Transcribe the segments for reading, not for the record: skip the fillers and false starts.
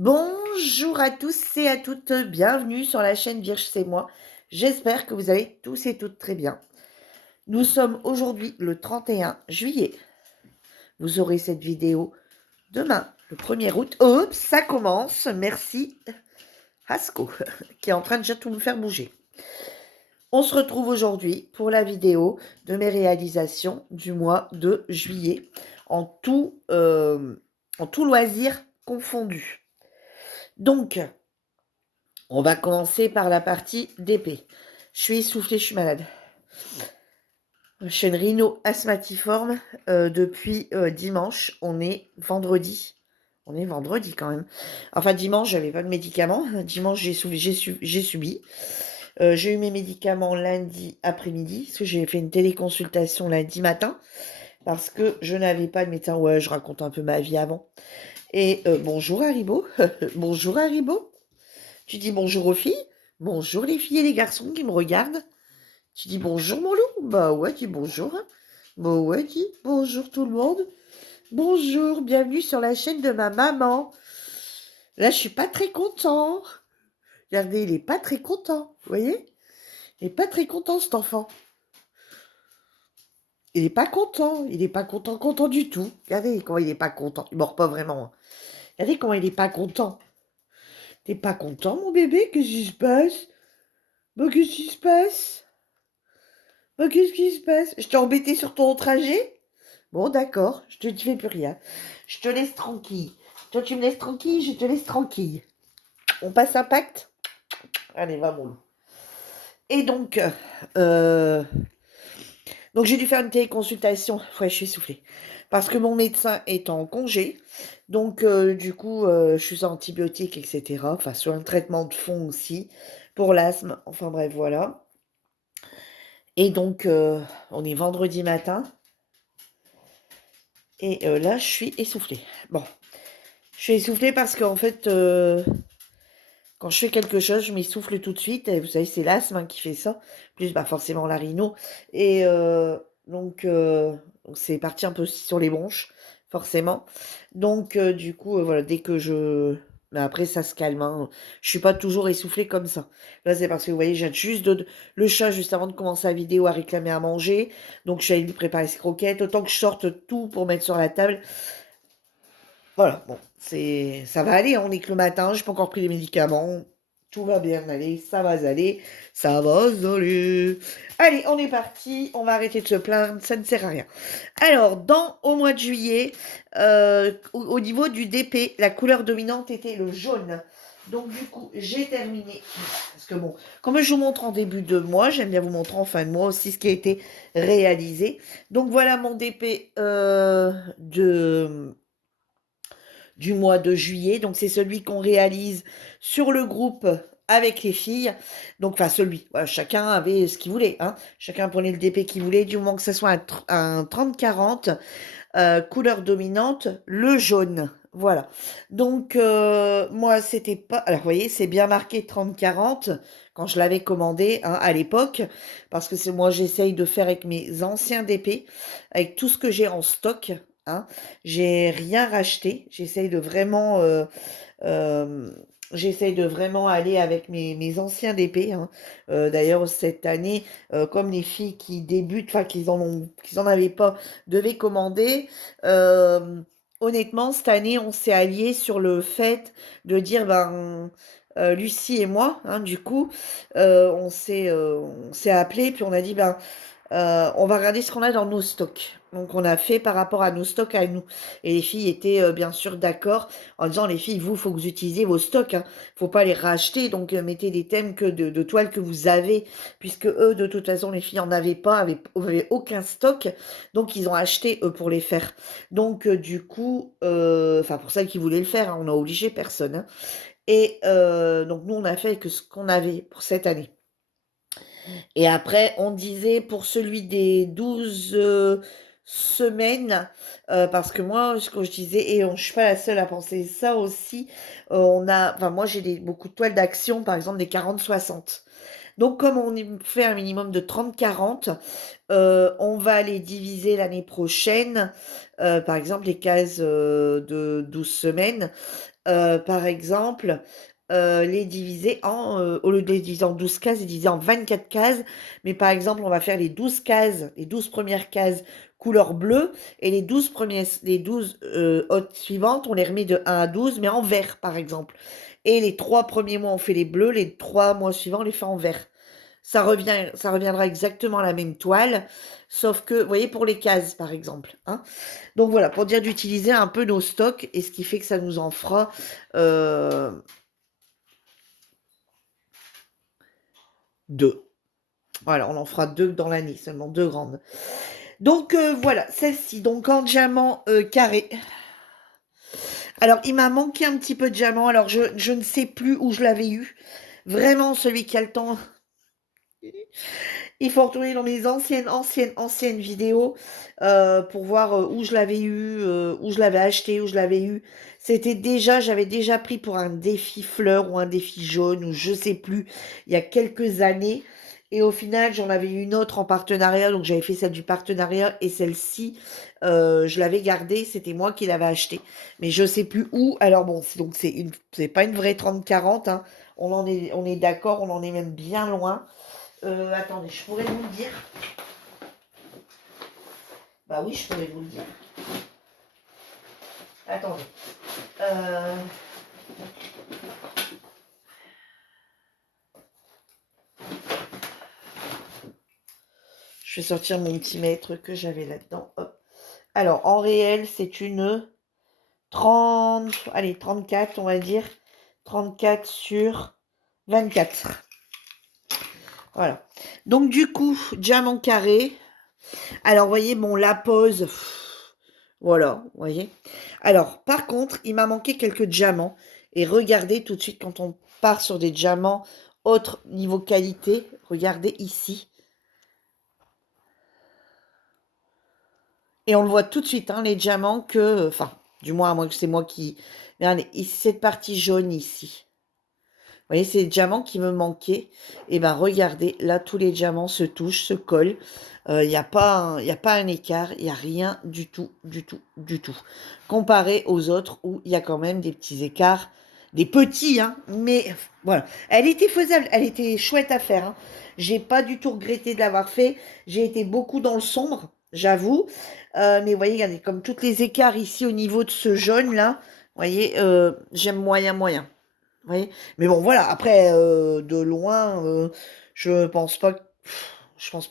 Bonjour à tous et à toutes, bienvenue sur la chaîne Vierge c'est moi. J'espère que vous allez tous et toutes très bien. Nous sommes aujourd'hui le 31 juillet. Vous aurez cette vidéo demain, le 1er août. Oups, ça commence. Merci Hasco, qui est en train de déjà tout me faire bouger. On se retrouve aujourd'hui pour la vidéo de mes réalisations du mois de juillet, en tout loisir confondu. Donc, on va commencer par la partie d'épée. Je suis essoufflée, je suis malade. Je suis une rhino asthmatiforme depuis dimanche. On est vendredi. On est vendredi quand même. Enfin, dimanche, j'avais pas de médicaments. Dimanche, j'ai subi. J'ai eu mes médicaments lundi après-midi, parce que j'ai fait une téléconsultation lundi matin, parce que je n'avais pas de médecin. Ouais, je raconte un peu ma vie avant. Et bonjour Haribo. Bonjour Haribo. Tu dis bonjour aux filles. Bonjour les filles et les garçons qui me regardent. Tu dis bonjour mon loup. Bah ouais, dis bonjour. Hein. Bah ouais, dis bonjour tout le monde. Bonjour, bienvenue sur la chaîne de ma maman. Là, je suis pas très content. Regardez, il est pas très content. Vous voyez? Il est pas très content cet enfant. Il est pas content. Il est pas content du tout. Regardez comment il est pas content. Il mord pas vraiment. Hein. Regardez comment il est pas content. T'es pas content, mon bébé? Qu'est-ce qui se passe? Bah, qu'est-ce qui se passe? Bah, qu'est-ce qui se passe? Je t'ai embêté sur ton trajet? Bon, d'accord, je te fais plus rien. Je te laisse tranquille. Toi, tu me laisses tranquille, je te laisse tranquille. On passe un pacte? Allez, va, mon loup. Et euh, donc j'ai dû faire une téléconsultation. Ouais, je suis essoufflée. Parce que mon médecin est en congé. Donc, du coup, je suis sur antibiotiques, etc. Enfin, sur un traitement de fond aussi, pour l'asthme. Enfin, bref, voilà. Et donc, on est vendredi matin. Et là, je suis essoufflée. Bon, je suis essoufflée parce qu'en fait, quand je fais quelque chose, je m'essouffle tout de suite. Et vous savez, c'est l'asthme hein, qui fait ça. Plus, bah, forcément, la rhino. Et donc c'est parti un peu sur les bronches, forcément. Donc, du coup, voilà, dès que je... Mais après, ça se calme. Hein. Je suis pas toujours essoufflée comme ça. Là, c'est parce que, vous voyez, j'ai juste le chat, juste avant de commencer la vidéo, a réclamé à manger. Donc, je suis allée lui préparer ses croquettes. Autant que je sorte tout pour mettre sur la table. Voilà, bon, ça va aller, on est que le matin, j'ai pas encore pris les médicaments, tout va bien aller, ça va aller, ça va aller. Allez, on est parti, on va arrêter de se plaindre, ça ne sert à rien. Alors, au mois de juillet, au niveau du DP, la couleur dominante était le jaune. Donc du coup, j'ai terminé. Parce que bon, comme je vous montre en début de mois, j'aime bien vous montrer en fin de mois aussi ce qui a été réalisé. Donc voilà mon DP du mois de juillet. Donc, c'est celui qu'on réalise sur le groupe avec les filles. Donc, enfin, celui. Voilà, chacun avait ce qu'il voulait. Hein. Chacun prenait le DP qu'il voulait, du moment que ce soit un 30-40, couleur dominante, le jaune. Voilà. Donc, moi, c'était pas... Alors, vous voyez, c'est bien marqué 30-40 quand je l'avais commandé hein, à l'époque. Parce que c'est moi, j'essaye de faire avec mes anciens DP, avec tout ce que j'ai en stock. Hein. J'ai rien racheté. J'essaye de vraiment aller avec mes anciens DP. Hein. D'ailleurs, cette année, comme les filles qui débutent, enfin, qu'ils en avaient pas, devaient commander, euh, honnêtement, cette année, on s'est alliés sur le fait de dire, ben, Lucie et moi, hein, du coup, on s'est appelés, puis on a dit, ben, on va regarder ce qu'on a dans nos stocks. Donc, on a fait par rapport à nos stocks à nous. Et les filles étaient bien sûr d'accord en disant, les filles, vous, faut que vous utilisiez vos stocks. Hein. Faut pas les racheter. Donc, mettez des thèmes de toiles que vous avez. Puisque eux, de toute façon, les filles en avaient pas, avaient aucun stock. Donc, ils ont acheté, eux, pour les faire. Donc, du coup, enfin, pour celles qui voulaient le faire, hein, on n'a obligé personne. Hein. Et donc, nous, on a fait que ce qu'on avait pour cette année. Et après, on disait pour celui des 12 semaines, parce que moi, ce que je disais, et je ne suis pas la seule à penser ça aussi, enfin moi j'ai beaucoup de toiles d'action, par exemple des 40-60. Donc comme on fait un minimum de 30-40, on va les diviser l'année prochaine, par exemple les cases de 12 semaines, par exemple, les diviser en, au lieu de les diviser en 12 cases, les diviser en 24 cases. Mais par exemple, on va faire les 12 cases, les 12 premières cases couleur bleue et les 12 autres suivantes, on les remet de 1 à 12, mais en vert, par exemple. Et les 3 premiers mois, on fait les bleus, les 3 mois suivants, on les fait en vert. Ça reviendra exactement à la même toile, sauf que, vous voyez, pour les cases, par exemple, hein. Donc voilà, pour dire d'utiliser un peu nos stocks, et ce qui fait que ça nous en fera 2. Voilà, on en fera 2 dans l'année, seulement 2 grandes. Donc voilà, celle-ci, donc en diamant carré. Alors, il m'a manqué un petit peu de diamant, alors je ne sais plus où je l'avais eu. Vraiment, celui qui a le temps, il faut retourner dans mes anciennes vidéos pour voir où je l'avais eu, où je l'avais acheté, où je l'avais eu. J'avais déjà pris pour un défi fleur ou un défi jaune ou je sais plus, il y a quelques années. Et au final, j'en avais une autre en partenariat, donc j'avais fait celle du partenariat et celle-ci, je l'avais gardée, c'était moi qui l'avais achetée. Mais je sais plus où. Alors bon, donc c'est pas une vraie 30-40, hein. On est d'accord, on en est même bien loin. Attendez, je pourrais vous le dire. Bah oui, je pourrais vous le dire. Attendez. Euh, Je vais sortir mon petit mètre que j'avais là-dedans. Hop. Alors, en réel, c'est une 30, allez, 34, on va dire. 34 sur 24. Voilà. Donc, du coup, diamant carré. Alors, vous voyez, bon, la pose. Voilà, vous voyez. Alors, par contre, il m'a manqué quelques diamants. Et regardez tout de suite, quand on part sur des diamants, autre niveau qualité, regardez ici. Et on le voit tout de suite, hein, les diamants que... Enfin, du moins, à moins que c'est moi qui... Mais regardez, ici, cette partie jaune ici. Vous voyez, c'est les diamants qui me manquaient. Et bien, regardez, là, tous les diamants se touchent, se collent. Il n'y a pas un écart, il n'y a rien du tout, du tout, du tout. Comparé aux autres où il y a quand même des petits écarts, des petits, hein, mais voilà. Elle était faisable, elle était chouette à faire, hein. J'ai pas du tout regretté de l'avoir fait. J'ai été beaucoup dans le sombre, j'avoue. Mais vous voyez, regardez, comme tous les écarts ici au niveau de ce jaune-là, vous voyez, j'aime moyen, moyen. Vous voyez, mais bon, voilà, après, de loin, je pense pas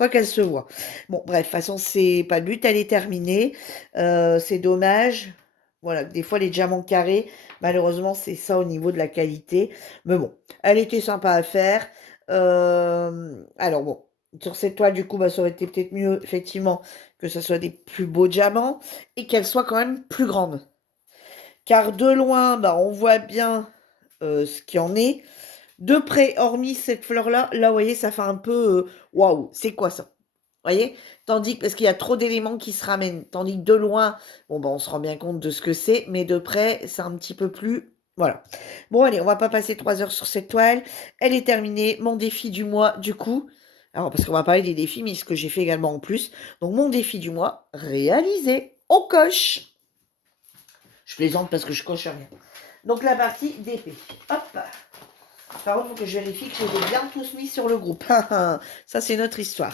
qu'elle se voit. Bon, bref, de toute façon, c'est pas le but, elle est terminée. C'est dommage. Voilà, des fois, les diamants carrés, malheureusement, c'est ça au niveau de la qualité. Mais bon, elle était sympa à faire. Alors bon, sur cette toile, du coup, bah, ça aurait été peut-être mieux, effectivement, que ce soit des plus beaux diamants et qu'elle soit quand même plus grande. Car de loin, bah, on voit bien ce qu'il y en est. De près, hormis cette fleur-là, là, vous voyez, ça fait un peu waouh, c'est quoi ça? Vous voyez? Tandis que, parce qu'il y a trop d'éléments qui se ramènent. Tandis que de loin, bon, ben, on se rend bien compte de ce que c'est, mais de près, c'est un petit peu plus. Voilà. Bon, allez, on va pas passer 3 heures sur cette toile. Elle est terminée. Mon défi du mois, du coup. Alors, parce qu'on va parler des défis, mais ce que j'ai fait également en plus. Donc, mon défi du mois, réalisé. On coche. Je plaisante parce que je coche rien. Donc, la partie d'épée. Hop. Par contre, il faut que je vérifie que je les ai bien tous mis sur le groupe. Ça, c'est notre histoire.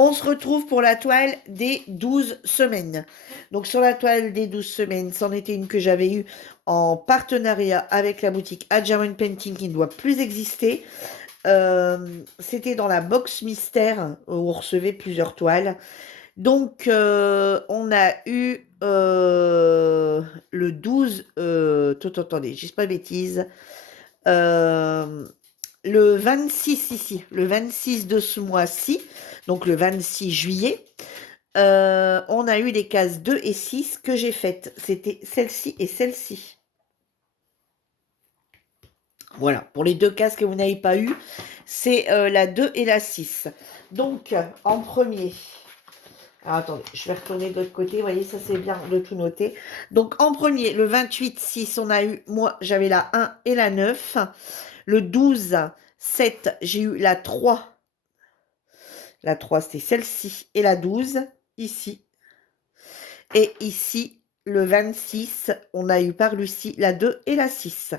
On se retrouve pour la toile des 12 semaines. Donc, sur la toile des 12 semaines, c'en était une que j'avais eue en partenariat avec la boutique Adjamon Painting qui ne doit plus exister. C'était dans la box mystère où on recevait plusieurs toiles. Donc, on a eu le 12... attendez, je dis pas de bêtises. Le 26 ici, le 26 de ce mois-ci, donc le 26 juillet, on a eu les cases 2 et 6 que j'ai faites. C'était celle-ci et celle-ci. Voilà, pour les deux cases que vous n'avez pas eu, c'est la 2 et la 6. Donc, en premier... Alors, attendez, je vais retourner de l'autre côté. Vous voyez, ça, c'est bien de tout noter. Donc, en premier, le 28-6, on a eu... Moi, j'avais la 1 et la 9. Le 12-7, j'ai eu la 3. La 3, c'était celle-ci. Et la 12, ici. Et ici, le 26, on a eu par Lucie la 2 et la 6.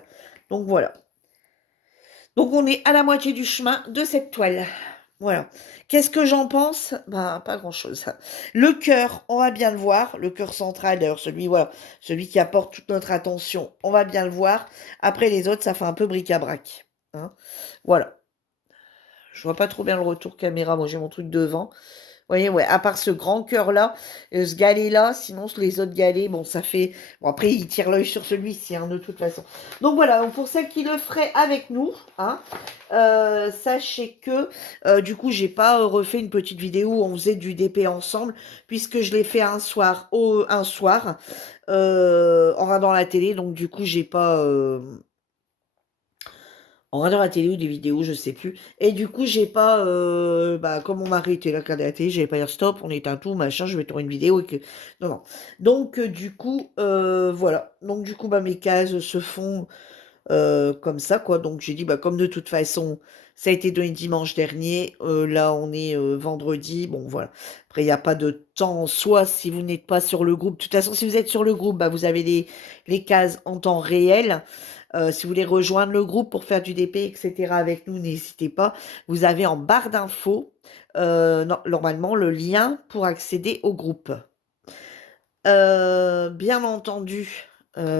Donc voilà. Donc on est à la moitié du chemin de cette toile. Voilà. Qu'est-ce que j'en pense? Ben, pas grand-chose. Le cœur, on va bien le voir. Le cœur central, d'ailleurs, celui, voilà, celui qui apporte toute notre attention, on va bien le voir. Après, les autres, ça fait un peu bric-à-brac. Hein. Voilà. Je vois pas trop bien le retour caméra. Moi, j'ai mon truc devant. Vous voyez, ouais, à part ce grand cœur-là, ce galet-là, sinon les autres galets, bon, ça fait... Bon, après, il tire l'œil sur celui-ci, hein, de toute façon. Donc voilà, donc pour celles qui le feraient avec nous, hein, sachez que, du coup, j'ai pas refait une petite vidéo où on faisait du DP ensemble, puisque je l'ai fait un soir, en regardant la télé, donc du coup, j'ai pas... en regardant la télé ou des vidéos, je sais plus. Et du coup, j'ai pas, bah, comme mon mari était là, regardait la télé, j'allais pas dire stop, on éteint tout, machin, je vais tourner une vidéo et que, non, non. Donc, du coup, voilà. Donc, du coup, bah, mes cases se font comme ça, quoi. Donc, j'ai dit, bah, comme de toute façon, ça a été donné dimanche dernier, là, on est vendredi, bon, voilà. Après, il n'y a pas de temps, soit si vous n'êtes pas sur le groupe. De toute façon, si vous êtes sur le groupe, bah, vous avez les cases en temps réel. Si vous voulez rejoindre le groupe pour faire du DP, etc. avec nous, n'hésitez pas. Vous avez en barre d'infos, normalement, le lien pour accéder au groupe. Bien entendu,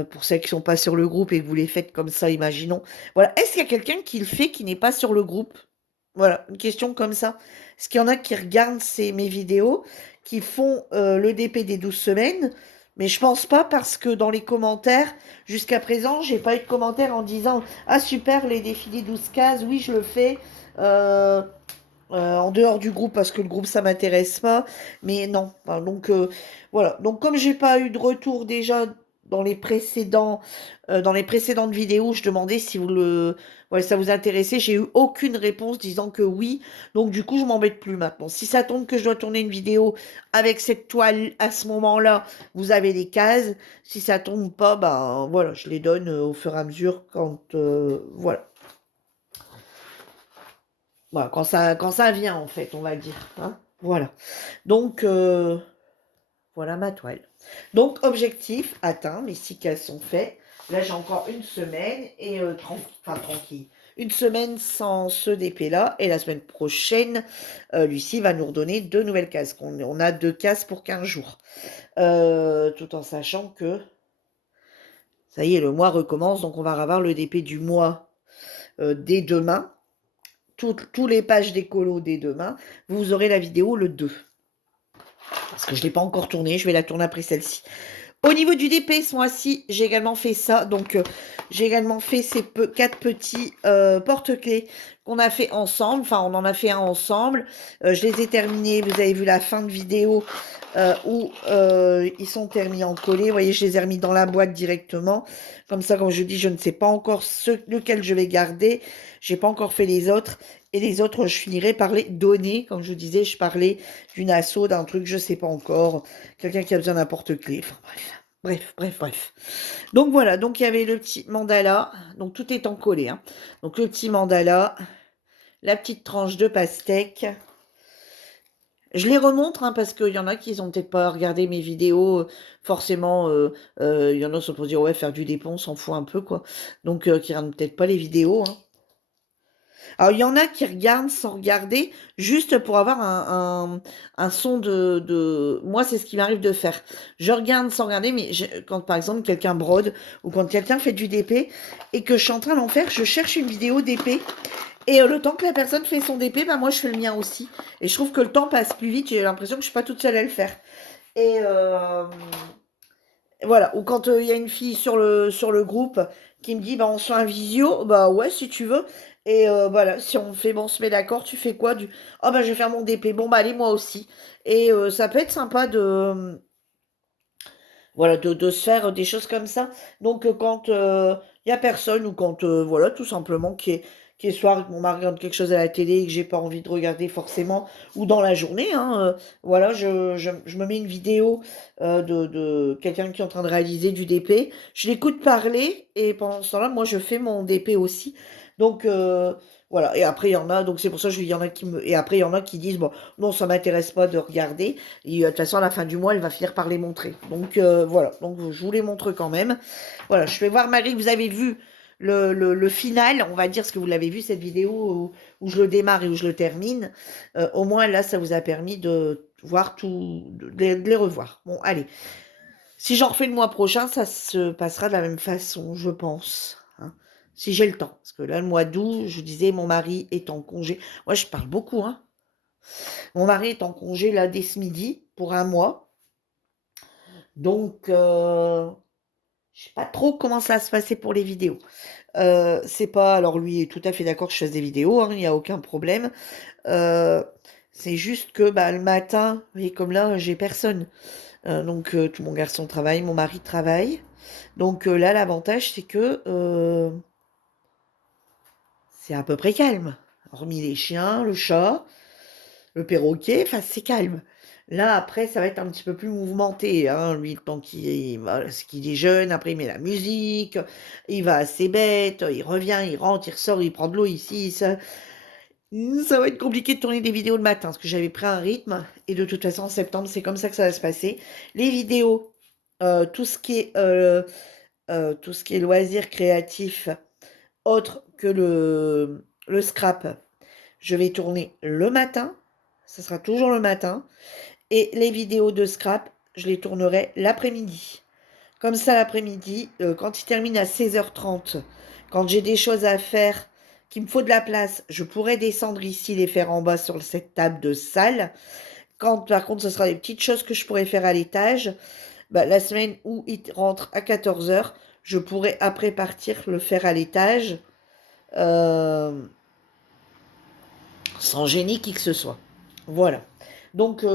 pour celles qui ne sont pas sur le groupe et que vous les faites comme ça, imaginons. Voilà. Est-ce qu'il y a quelqu'un qui le fait qui n'est pas sur le groupe? Voilà, une question comme ça. Est-ce qu'il y en a qui regardent mes vidéos, qui font le DP des 12 semaines? Mais je pense pas parce que dans les commentaires, jusqu'à présent, j'ai pas eu de commentaires en disant ah super, les défis des 12 cases, oui, je le fais. euh, en dehors du groupe parce que le groupe ça m'intéresse pas, mais non. Enfin, donc voilà. Donc comme j'ai pas eu de retour déjà dans les précédentes vidéos, je demandais si ouais, ça vous intéressait. J'ai eu aucune réponse disant que oui. Donc du coup je m'embête plus maintenant. Si ça tombe que je dois tourner une vidéo avec cette toile à ce moment-là, vous avez les cases. Si ça tombe pas, ben voilà, je les donne au fur et à mesure quand voilà. Voilà, quand ça vient, en fait, on va dire. Hein, voilà. Donc, voilà ma toile. Donc, objectif atteint, mes 6 cases sont faites. Là, j'ai encore une semaine et tranquille. Une semaine sans ce DP-là. Et la semaine prochaine, Lucie va nous redonner 2 nouvelles cases. On a 2 cases pour 15 jours. Tout en sachant que, ça y est, le mois recommence. Donc, on va avoir le DP du mois dès demain. Tous les pages d'écolo dès demain, vous aurez la vidéo le 2. Parce que je ne l'ai pas encore tournée, je vais la tourner après celle-ci. Au niveau du DP, ce mois-ci, j'ai également fait ça. Donc, j'ai également fait ces 4 petits porte-clés qu'on a fait ensemble. Enfin, on en a fait un ensemble. Je les ai terminés. Vous avez vu la fin de vidéo où ils sont terminés en collé. Vous voyez, je les ai remis dans la boîte directement. Comme ça, comme je dis, je ne sais pas encore lequel je vais garder. J'ai pas encore fait les autres. Et les autres, je finirai par les donner. Comme je vous disais, je parlais d'une asso, d'un truc, je sais pas encore. Quelqu'un qui a besoin d'un porte-clés. Enfin, bref. Donc voilà, donc il y avait le petit mandala. Donc tout est en collé. Hein. Donc le petit mandala, la petite tranche de pastèque. Je les remontre hein, parce qu'il y en a qui n'ont peut-être pas regardé mes vidéos. Forcément, il y en a qui se posent dire ouais, faire du dépôt, on s'en fout un peu quoi. Donc qui regardent peut-être pas les vidéos. Hein. Alors, il y en a qui regardent sans regarder, juste pour avoir un son de... Moi, c'est ce qui m'arrive de faire. Je regarde sans regarder, mais quand, par exemple, quelqu'un brode ou quand quelqu'un fait du DP et que je suis en train d'en faire, je cherche une vidéo DP. Et le temps que la personne fait son DP, bah, moi, je fais le mien aussi. Et je trouve que le temps passe plus vite. J'ai l'impression que je suis pas toute seule à le faire. Et voilà. Ou quand il y a une fille sur le groupe qui me dit, bah, on se fait un visio. Bah ouais, si tu veux. Et voilà, si on fait, bon, on se met d'accord, tu fais quoi oh bah je vais faire mon DP. Bon bah allez, moi aussi. Et ça peut être sympa voilà, de se faire des choses comme ça. Donc quand il y a personne ou quand voilà, tout simplement qu'il est soir, que mon mari regarde quelque chose à la télé et que j'ai pas envie de regarder forcément, ou dans la journée, hein, voilà, je me mets une vidéo de quelqu'un qui est en train de réaliser du DP. Je l'écoute parler et pendant ce temps-là, moi, je fais mon DP aussi. Donc, voilà. Et après, il y en a, donc c'est pour ça que il y en a qui me, et après, il y en a qui disent, bon, non, ça m'intéresse pas de regarder. Et de toute façon, à la fin du mois, elle va finir par les montrer. Donc, voilà. Donc, je vous les montre quand même. Voilà, je vais voir Marie, vous avez vu le final, on va dire, ce que vous l'avez vu, cette vidéo où je le démarre et où je le termine. Au moins, là, ça vous a permis de voir tout, de les revoir. Bon, allez. Si j'en refais le mois prochain, ça se passera de la même façon, je pense, hein, si j'ai le temps. Parce que là, le mois d'août, je vous disais, mon mari est en congé. Moi, je parle beaucoup, hein. Mon mari est en congé, là, dès ce midi, pour un mois. Donc, je sais pas trop comment ça va se passer pour les vidéos. C'est pas alors lui est tout à fait d'accord que je fasse des vidéos, hein, il y a aucun problème. Heu, c'est juste que, bah, le matin, vous voyez, comme là, j'ai personne. Donc tout mon garçon travaille, mon mari travaille. Donc là, l'avantage, c'est que, c'est à peu près calme. Hormis les chiens, le chat, le perroquet, enfin, c'est calme. Là, après, ça va être un petit peu plus mouvementé, hein. Lui, le temps qu'il voilà, c'est qu'il déjeune, après il met la musique, il va à ses bêtes, il revient, il rentre, il ressort, il prend de l'eau ici, ça va être compliqué de tourner des vidéos le matin, parce que j'avais pris un rythme et de toute façon, en septembre, c'est comme ça que ça va se passer. Les vidéos, tout ce qui est, tout ce qui est loisirs créatifs autre que le scrap, je vais tourner le matin, ça sera toujours le matin et les vidéos de scrap, je les tournerai l'après-midi. Comme ça, l'après-midi, quand il termine à 16h30, quand j'ai des choses à faire, qu'il me faut de la place, je pourrais descendre ici, les faire en bas sur cette table de salle. Quand, par contre, ce sera des petites choses que je pourrais faire à l'étage, bah, la semaine où il rentre à 14h, je pourrais après partir le faire à l'étage, euh, sans gêner qui que ce soit. Voilà. Donc,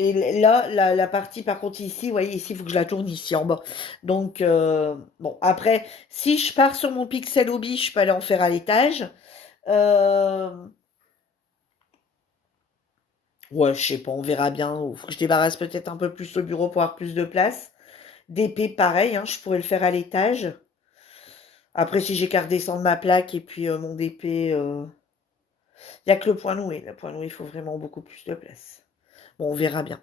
et là, la partie, par contre, ici, vous voyez, ici, il faut que je la tourne ici en bas. Donc, bon, après, si je pars sur mon Pixel Hobby, je peux aller en faire à l'étage. Euh, ouais, je sais pas, on verra bien. Il faut que je débarrasse peut-être un peu plus le bureau pour avoir plus de place. DP, pareil, hein, je pourrais le faire à l'étage. Après, si j'ai qu'à redescendre ma plaque et puis mon DP, il n'y a que le point noué. Le point noué, il faut vraiment beaucoup plus de place. Bon, on verra bien.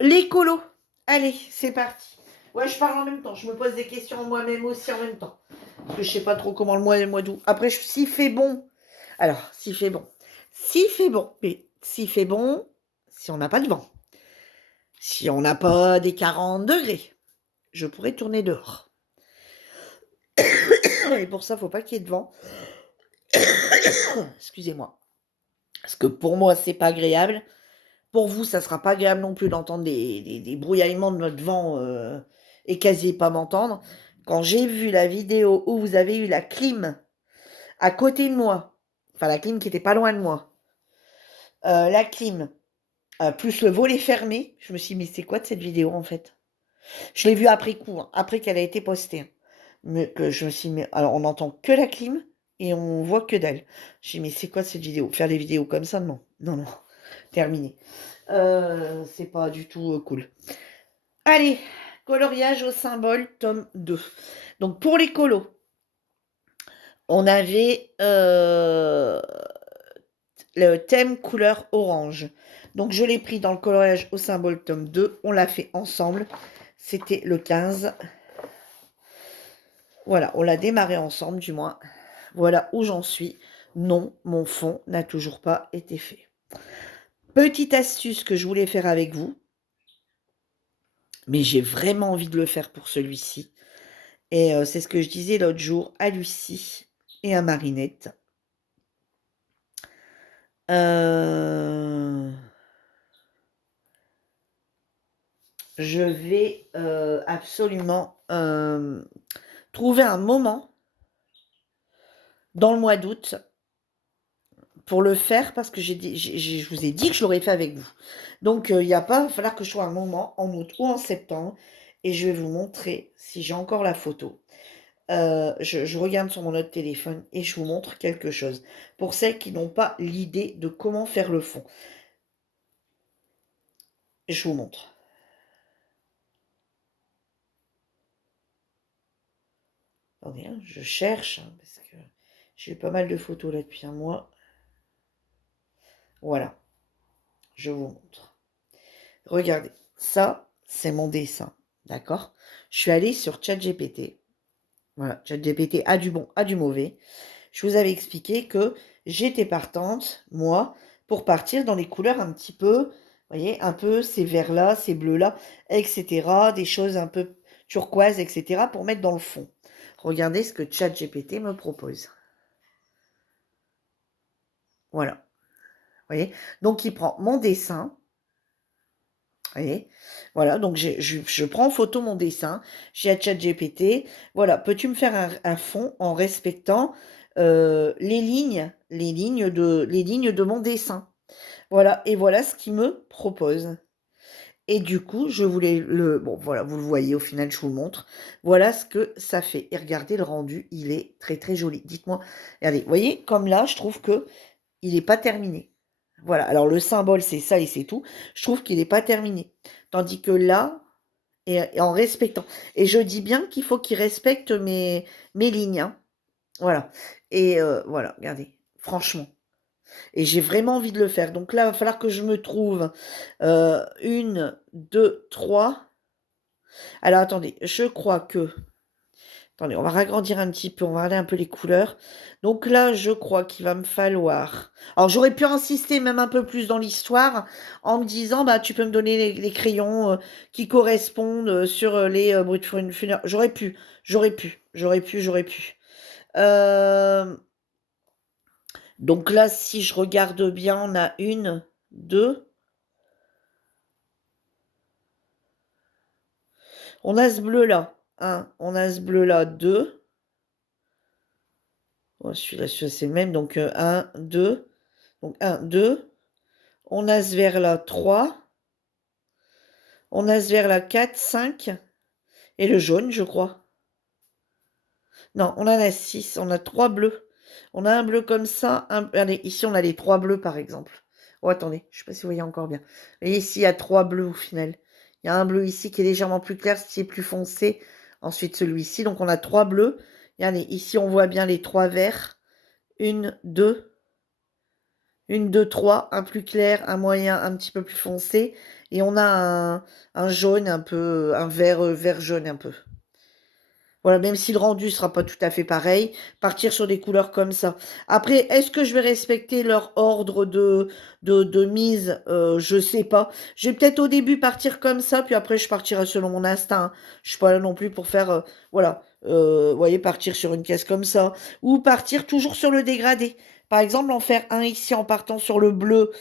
L'écolo. Allez, c'est parti. Ouais, je parle en même temps. Je me pose des questions moi-même aussi en même temps. Parce que je sais pas trop comment le mois d'août. Après, s'il fait bon. Alors, s'il fait bon. S'il fait bon. Mais s'il fait bon, si on n'a pas de vent. Si on n'a pas des 40 degrés, je pourrais tourner dehors. Et pour ça, il ne faut pas qu'il y ait de vent. Excusez-moi. Parce que pour moi, c'est pas agréable. Pour vous, ça sera pas agréable non plus d'entendre des brouillaments de notre vent et quasi pas m'entendre. Quand j'ai vu la vidéo où vous avez eu la clim à côté de moi, enfin la clim qui était pas loin de moi, la clim, plus le volet fermé, je me suis dit, mais c'est quoi de cette vidéo en fait? Je l'ai vue après coup, hein, après qu'elle a été postée, hein. Mais que je me suis dit, mais alors on n'entend que la clim et on voit que dalle. Je me suis dit, mais c'est quoi cette vidéo? Faire des vidéos comme ça, non. Non, non. Terminé. C'est pas du tout cool. Allez, coloriage au symbole, tome 2. Donc pour les colos, on avait le thème couleur orange. Donc je l'ai pris dans le coloriage au symbole, tome 2. On l'a fait ensemble. C'était le 15. Voilà, on l'a démarré ensemble du moins. Voilà où j'en suis. Non, mon fond n'a toujours pas été fait. Petite astuce que je voulais faire avec vous, mais j'ai vraiment envie de le faire pour celui-ci. Et c'est ce que je disais l'autre jour à Lucie et à Marinette. Je vais absolument trouver un moment dans le mois d'août pour le faire parce que je vous ai dit que je l'aurais fait avec vous. Donc il va falloir que je trouve un moment en août ou en septembre et je vais vous montrer si j'ai encore la photo. Je regarde sur mon autre téléphone et je vous montre quelque chose. Pour celles qui n'ont pas l'idée de comment faire le fond. Je vous montre. Attendez, hein, je cherche, hein, parce que j'ai eu pas mal de photos là depuis un mois. Voilà, je vous montre. Regardez, ça, c'est mon dessin, d'accord? Je suis allée sur ChatGPT. Voilà, ChatGPT a du bon, a du mauvais. Je vous avais expliqué que j'étais partante, moi, pour partir dans les couleurs un petit peu, vous voyez, un peu ces verts-là, ces bleus-là, etc. Des choses un peu turquoises, etc. pour mettre dans le fond. Regardez ce que ChatGPT me propose. Voilà, vous voyez. Donc, il prend mon dessin, vous voyez. Voilà, donc je prends en photo mon dessin, j'ai à ChatGPT. Voilà, peux-tu me faire un fond en respectant les lignes de mon dessin? Voilà, et voilà ce qu'il me propose. Et du coup, je voulais le... Bon, voilà, vous le voyez, au final, je vous le montre. Voilà ce que ça fait. Et regardez le rendu, il est très, très joli. Dites-moi, regardez, vous voyez, comme là, je trouve que il n'est pas terminé. Voilà, alors le symbole, c'est ça et c'est tout. Je trouve qu'il n'est pas terminé. Tandis que là, et en respectant. Et je dis bien qu'il faut qu'il respecte mes lignes, hein. Voilà. Et voilà, regardez, franchement. Et j'ai vraiment envie de le faire. Donc là, il va falloir que je me trouve une, deux, trois. Alors attendez, je crois que... Attendez, on va ragrandir un petit peu, on va regarder un peu les couleurs. Donc là, je crois qu'il va me falloir... Alors j'aurais pu insister même un peu plus dans l'histoire en me disant, bah tu peux me donner les crayons qui correspondent sur les brutes funèbres. J'aurais pu. Euh, Donc là, si je regarde bien, on a une, deux. On a ce bleu-là, un. On a ce bleu-là, deux. Oh, celui-là, c'est le même. Donc, un, deux. Donc, un, deux. On a ce vert-là, trois. On a ce vert-là, quatre, cinq. Et le jaune, je crois. Non, on en a six. On a trois bleus. On a un bleu comme ça. Regardez, ici, on a les trois bleus, par exemple. Oh, attendez, je ne sais pas si vous voyez encore bien. Et ici, il y a trois bleus au final. Il y a un bleu ici qui est légèrement plus clair, ce qui est plus foncé. Ensuite, celui-ci. Donc, on a trois bleus. Regardez, ici, on voit bien les trois verts. Une, deux. Une, deux, trois. Un plus clair, un moyen, un petit peu plus foncé. Et on a un jaune un peu, un vert, vert jaune un peu. Voilà, même si le rendu sera pas tout à fait pareil, partir sur des couleurs comme ça. Après, est-ce que je vais respecter leur ordre de mise? Je sais pas. Je vais peut-être au début partir comme ça, puis après je partirai selon mon instinct, hein. Je suis pas là non plus pour faire, voilà, vous voyez, partir sur une caisse comme ça, ou partir toujours sur le dégradé. Par exemple, en faire un ici en partant sur le bleu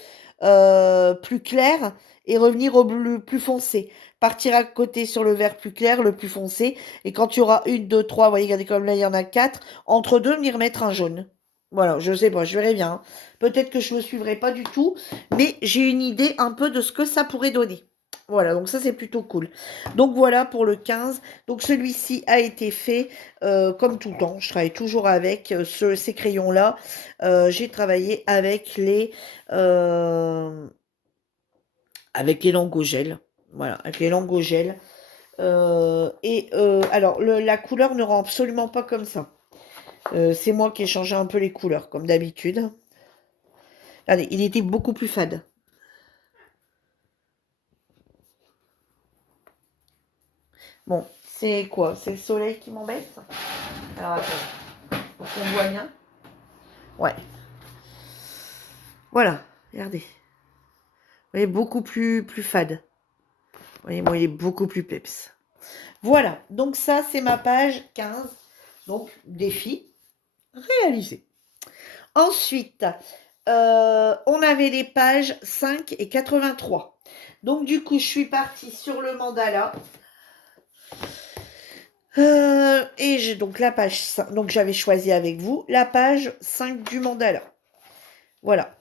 plus clair et revenir au bleu plus foncé. Partir à côté sur le vert plus clair, le plus foncé. Et quand il y aura une, deux, trois, vous voyez, regardez comme là, il y en a quatre. Entre deux, venir mettre un jaune. Voilà, je sais pas, je verrai bien, hein. Peut-être que je ne me suivrai pas du tout, mais j'ai une idée un peu de ce que ça pourrait donner. Voilà, donc ça, c'est plutôt cool. Donc voilà pour le 15. Donc celui-ci a été fait comme tout le temps. Je travaille toujours avec ces crayons-là. J'ai travaillé euh, avec les langues au gel. Voilà, avec les langues au gel. Alors, la couleur ne rend absolument pas comme ça. C'est moi qui ai changé un peu les couleurs, comme d'habitude. Allez, il était beaucoup plus fade. Bon, c'est quoi? C'est le soleil qui m'embête? Alors, attends, pour qu'on voit bien. Ouais. Voilà, regardez. Vous voyez, beaucoup plus fade. Vous voyez, moi, il est beaucoup plus peps. Voilà, donc ça, c'est ma page 15. Donc, défi réalisé. Ensuite, on avait les pages 5 et 83. Donc, du coup, je suis partie sur le mandala. Et j'ai donc la page 5. Donc, j'avais choisi avec vous la page 5 du mandala. Voilà.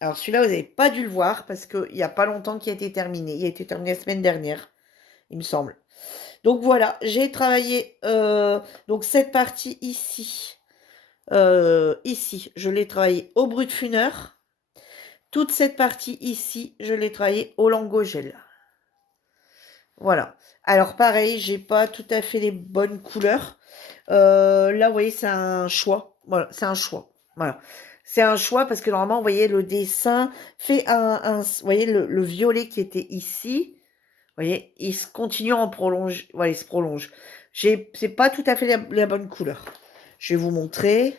Alors, celui-là, vous n'avez pas dû le voir parce qu'il n'y a pas longtemps qu'il a été terminé. Il a été terminé la semaine dernière, il me semble. Donc voilà, j'ai travaillé donc cette partie ici. Ici, je l'ai travaillé au brut-funeur. Toute cette partie ici, je l'ai travaillée au Langogel. Voilà. Alors pareil, j'ai pas tout à fait les bonnes couleurs. Là, vous voyez, c'est un choix. Voilà, c'est un choix. Voilà. C'est un choix parce que normalement, vous voyez, le dessin fait vous voyez, le violet qui était ici, vous voyez, il se continue en prolonge. Voilà, il se prolonge. C'est pas tout à fait la bonne couleur. Je vais vous montrer.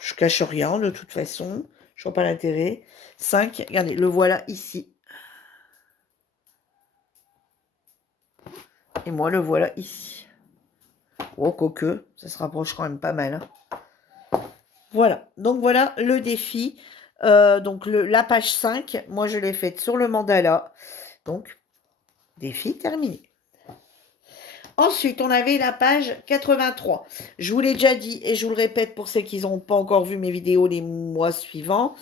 Je cache rien de toute façon. Je vois pas l'intérêt. 5, regardez, le voilà ici. Et moi, le voilà ici. Oh, quoique, ça se rapproche quand même pas mal. Hein. Voilà, donc voilà le défi. Donc la page 5, moi je l'ai faite sur le mandala. Donc, défi terminé. Ensuite, on avait la page 83. Je vous l'ai déjà dit et je vous le répète pour ceux qui n'ont pas encore vu mes vidéos les mois suivants.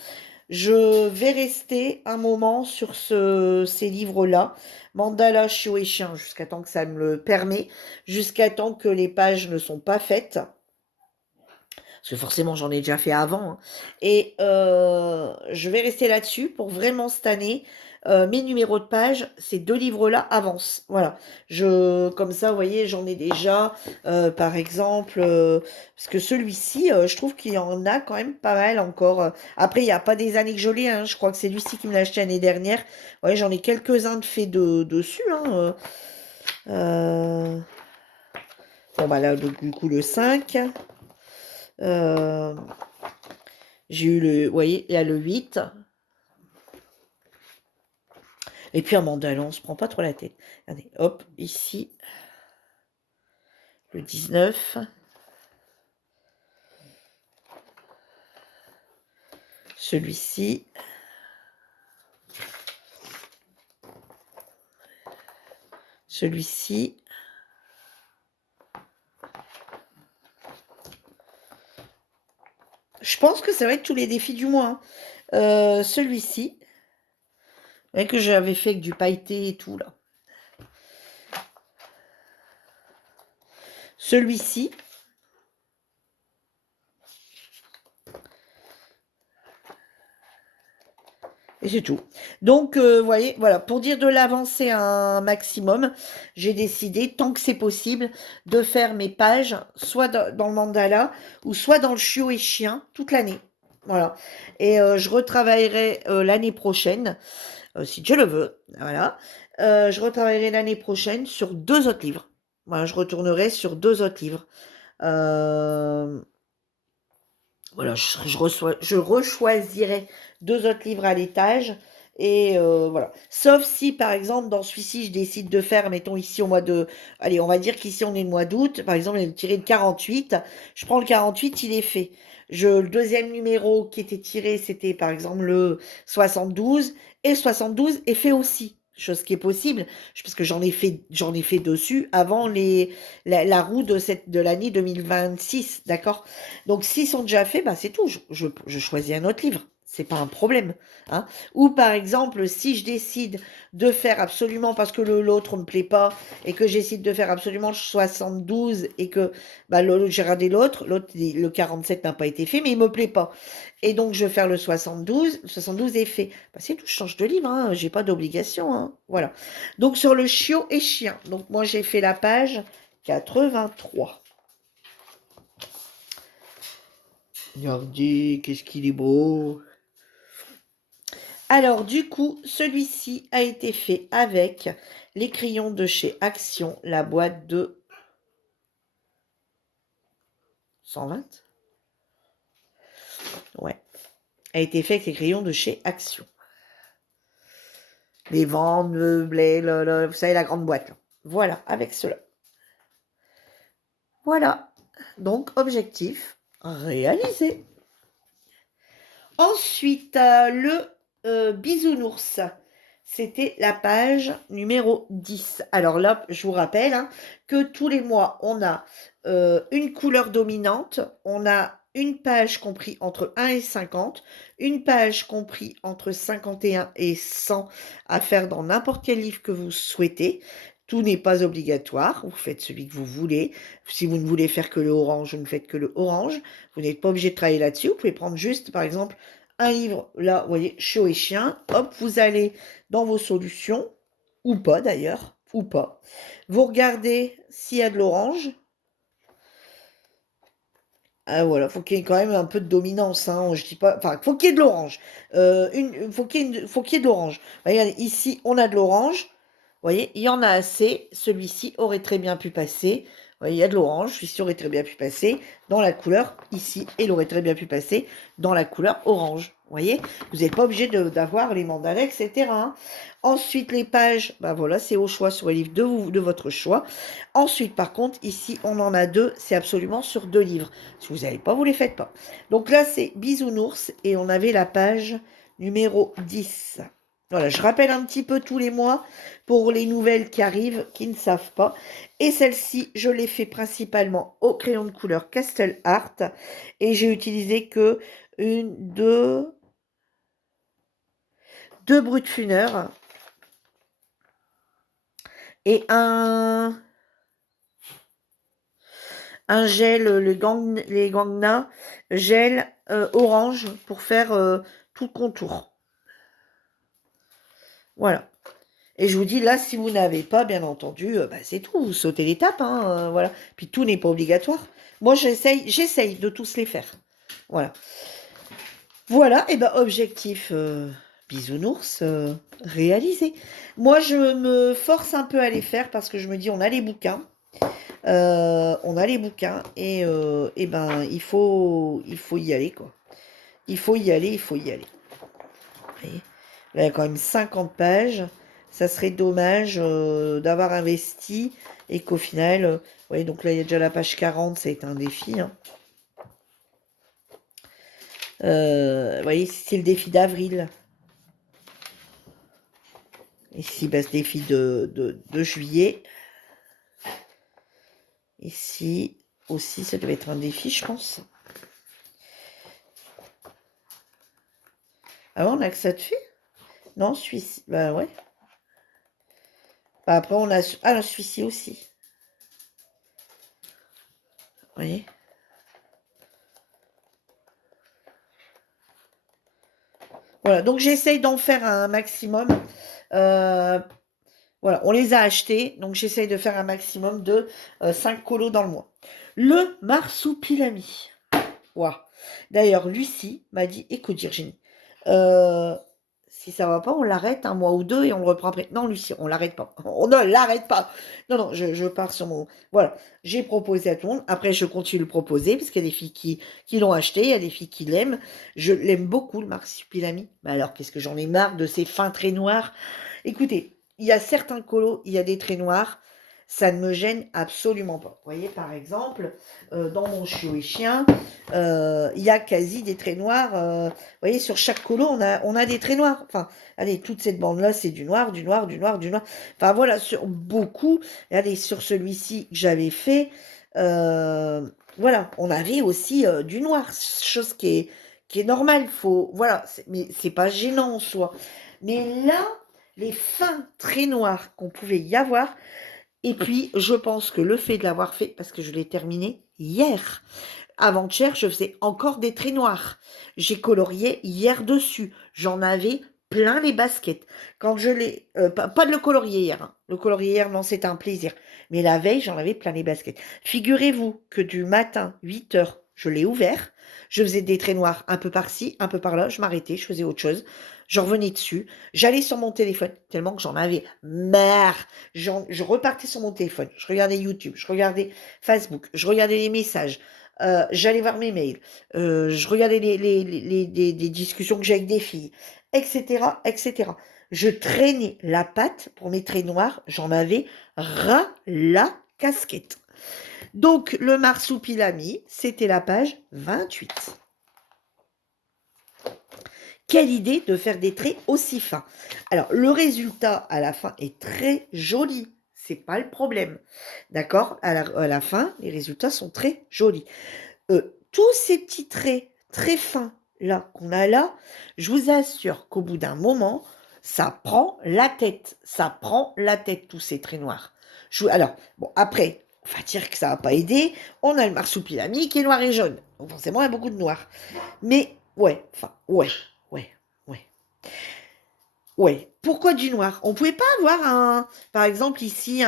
Je vais rester un moment sur ces livres-là, mandala, chiot et chien, jusqu'à temps que ça me le permet, jusqu'à temps que les pages ne sont pas faites. Parce que forcément, j'en ai déjà fait avant. Hein. Et je vais rester là-dessus pour vraiment cette année. Mes numéros de page, ces 2 livres-là avancent. Voilà. Comme ça, vous voyez, j'en ai déjà, par exemple, parce que celui-ci, je trouve qu'il y en a quand même pas mal encore. Après, il n'y a pas des années que je l'ai. Hein, je crois que c'est lui-ci qui me l'a acheté l'année dernière. Ouais, j'en ai quelques-uns de faits dessus. Hein, Bon, bah là, donc, du coup, le 5. J'ai eu le, vous voyez, il y a le 8. Et puis un mandala, on se prend pas trop la tête. Regardez, hop, ici, le 19. Celui-ci. Celui-ci. Je pense que ça va être tous les défis du mois. Hein. Celui-ci. Que j'avais fait avec du pailleté et tout, là. Celui-ci. Et c'est tout. Donc, vous voyez, voilà, pour dire de l'avancer un maximum, j'ai décidé, tant que c'est possible, de faire mes pages, soit dans le mandala, ou soit dans le chiot et chien, toute l'année. Voilà. Et je retravaillerai l'année prochaine, si Dieu le veut, voilà. Je retravaillerai l'année prochaine sur 2 autres livres. Voilà, je retournerai sur 2 autres livres. Voilà, je rechoisirai 2 autres livres à l'étage. Et voilà. Sauf si, par exemple, dans celui-ci, je décide de faire, mettons ici au mois de... Allez, on va dire qu'ici, on est le mois d'août. Par exemple, il est tiré le 48. Je prends le 48, il est fait. Le deuxième numéro qui était tiré, c'était par exemple le 72. Et le 72 est fait aussi. Chose qui est possible, parce que j'en ai fait dessus avant la roue de l'année 2026, d'accord? Donc, s'ils sont déjà faits, bah, c'est tout. Je choisis un autre livre. C'est pas un problème. Hein. Ou par exemple, si je décide de faire absolument, parce que l'autre ne me plaît pas, et que j'décide de faire absolument le 72, et que bah, j'ai regardé l'autre, le 47 n'a pas été fait, mais il me plaît pas. Et donc, je vais faire le 72. Le 72 est fait. Bah, c'est tout, je change de livre. Hein. J'ai pas d'obligation. Hein. Voilà. Donc, sur le chiot et chien. Donc, moi, j'ai fait la page 83. Regardez, qu'est-ce qu'il est beau. Alors, du coup, celui-ci a été fait avec les crayons de chez Action, la boîte de 120. Ouais. A été fait avec les crayons de chez Action. Les ventes, meublés, vous savez, la grande boîte. Là. Voilà, avec cela. Voilà. Donc, objectif réalisé. Ensuite, le bisounours. C'était la page numéro 10. Alors là, je vous rappelle hein, que tous les mois, on a une couleur dominante, on a une page compris entre 1 et 50, une page compris entre 51 et 100 à faire dans n'importe quel livre que vous souhaitez. Tout n'est pas obligatoire, vous faites celui que vous voulez. Si vous ne voulez faire que le orange, vous ne faites que le orange. Vous n'êtes pas obligé de travailler là-dessus. Vous pouvez prendre juste, par exemple, un livre, là, vous voyez, chiot et chien. Hop, vous allez dans vos solutions, ou pas d'ailleurs, ou pas. Vous regardez s'il y a de l'orange. Ah voilà, faut qu'il y ait quand même un peu de dominance, hein, je dis pas, enfin, faut qu'il y ait de l'orange. Faut qu'il y ait de l'orange. Regardez, ici, on a de l'orange. Vous voyez, il y en a assez. Celui-ci aurait très bien pu passer. Vous voyez, il y a de l'orange. Celui-ci aurait très bien pu passer dans la couleur ici. Et il aurait très bien pu passer dans la couleur orange. Vous voyez, vous n'êtes pas obligé d'avoir les mandalas, etc., hein. Ensuite, les pages, ben voilà, c'est au choix sur les livres de votre choix. Ensuite, par contre, ici, on en a deux. C'est absolument sur 2 livres. Si vous n'avez pas, vous les faites pas. Donc là, c'est Bisounours. Et on avait la page numéro 10. Voilà, je rappelle un petit peu tous les mois pour les nouvelles qui arrivent, qui ne savent pas. Et celle-ci, je l'ai fait principalement au crayon de couleur Castle Art. Et j'ai utilisé que deux brut funeur et un gel, les Gangna, gel orange pour faire tout le contour. Voilà. Et je vous dis, là, si vous n'avez pas, bien entendu, bah, c'est tout, vous sautez l'étape, hein, voilà. Puis tout n'est pas obligatoire. Moi, j'essaye de tous les faire. Voilà. Voilà, et ben objectif bisounours réalisé. Moi, je me force un peu à les faire parce que je me dis, on a les bouquins. On a les bouquins et ben il faut y aller, quoi. Il faut y aller, il faut y aller. Vous voyez, là, il y a quand même 50 pages. Ça serait dommage d'avoir investi et qu'au final, vous voyez, donc là, il y a déjà la page 40, c'est un défi, hein. Vous voyez, c'est le défi d'avril. Ici, bah, ce défi de juillet. Ici aussi, ça devait être un défi, je pense. Ah ouais, on a que ça de fait? Non, celui-ci, bah ouais. Bah, après, on a... Ah non, celui-ci aussi. Vous voyez? Voilà, donc j'essaye d'en faire un maximum. Voilà, on les a achetés, donc j'essaye de faire un maximum de 5 colos dans le mois. Le marsupilami. Waouh. D'ailleurs, Lucie m'a dit, écoute Virginie, si ça va pas, on l'arrête un mois ou deux et on le reprend après. Non, Lucie, on l'arrête pas. On ne l'arrête pas. Non, non, je pars sur mon... Voilà, j'ai proposé à tout le monde. Après, je continue de le proposer parce qu'il y a des filles qui l'ont acheté, il y a des filles qui l'aiment. Je l'aime beaucoup, le marsupilami. Mais alors, qu'est-ce que j'en ai marre de ces fins traits noirs. Écoutez, il y a certains colos, il y a des traits noirs. Ça ne me gêne absolument pas. Vous voyez, par exemple, dans mon chiot et chien, il y a quasi des traits noirs. Vous voyez, sur chaque colo, on a des traits noirs. Enfin, allez, toute cette bande-là, c'est du noir, du noir, du noir, du noir. Enfin, voilà, sur beaucoup. Regardez, sur celui-ci que j'avais fait, voilà, on avait aussi du noir. Chose qui est normale. Voilà, mais c'est pas gênant en soi. Mais là, les fins traits noirs qu'on pouvait y avoir, et puis, je pense que le fait de l'avoir fait, parce que je l'ai terminé hier, avant-hier, je faisais encore des traits noirs. J'ai colorié hier dessus. J'en avais plein les baskets. Quand je l'ai... pas de le colorier hier, hein. Le colorier hier, non, c'était un plaisir. Mais la veille, j'en avais plein les baskets. Figurez-vous que du matin, 8 heures, je l'ai ouvert. Je faisais des traits noirs un peu par-ci, un peu par-là. Je m'arrêtais, je faisais autre chose. Je revenais dessus. J'allais sur mon téléphone, tellement que j'en avais marre. Je repartais sur mon téléphone. Je regardais YouTube, je regardais Facebook, je regardais les messages. J'allais voir mes mails. Je regardais des discussions que j'ai avec des filles, etc., etc. Je traînais la patte pour mes traits noirs. J'en avais ras la casquette. Donc, le marsupilami, c'était la page 28. Quelle idée de faire des traits aussi fins. Alors, le résultat à la fin est très joli. C'est pas le problème. D'accord, à la fin, les résultats sont très jolis. Tous ces petits traits très fins là qu'on a là, je vous assure qu'au bout d'un moment, ça prend la tête. Ça prend la tête, tous ces traits noirs. Alors, bon, après, on va dire que ça n'a pas aidé. On a le marsupilami qui est noir et jaune. Donc forcément, il y a beaucoup de noir. Mais, ouais, enfin, ouais, ouais, ouais. Ouais. Pourquoi du noir? On pouvait pas avoir par exemple ici,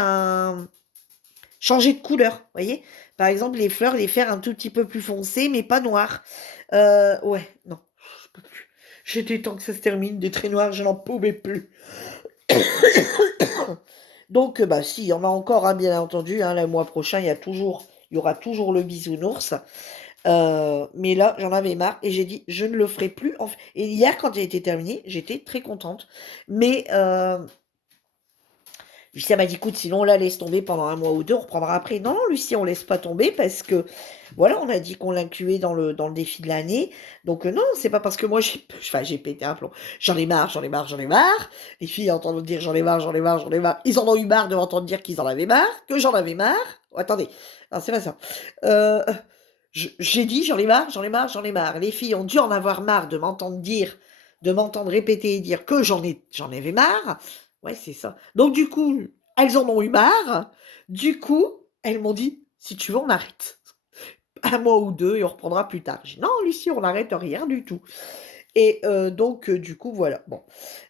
changer de couleur, vous voyez? Par exemple, les fleurs, les faire un tout petit peu plus foncé, mais pas noir. Ouais, non, je peux plus. J'étais temps que ça se termine, des traits noirs, je n'en pouvais plus. Donc, bah, si, il y en a encore, hein, bien entendu, hein, le mois prochain, il y aura toujours le bisounours. Mais là, j'en avais marre et j'ai dit, je ne le ferai plus. Et hier, quand j'ai été terminée, j'étais très contente. Mais Lucie m'a dit, écoute, sinon là, laisse tomber pendant un mois ou deux, on reprendra après. Non, non, Lucie, on laisse pas tomber parce que, voilà, on a dit qu'on l'incluait dans le défi de l'année. Donc, non, c'est pas parce que moi, j'ai pété un plomb. J'en ai marre, j'en ai marre, j'en ai marre. Les filles entendent dire j'en ai marre, j'en ai marre, j'en ai marre. Ils en ont eu marre de m'entendre dire qu'ils en avaient marre, que j'en avais marre. Oh, attendez, non, c'est pas ça. Euh, j'ai dit j'en ai marre, j'en ai marre, j'en ai marre. Les filles ont dû en avoir marre de m'entendre dire, de m'entendre répéter et dire que j'en avais marre. Ouais, c'est ça. Donc, du coup, elles en ont eu marre. Du coup, elles m'ont dit, si tu veux, on arrête. Un mois ou deux et on reprendra plus tard. J'ai dit, non, Lucie, on n'arrête rien du tout. Et donc, du coup, voilà. Bon,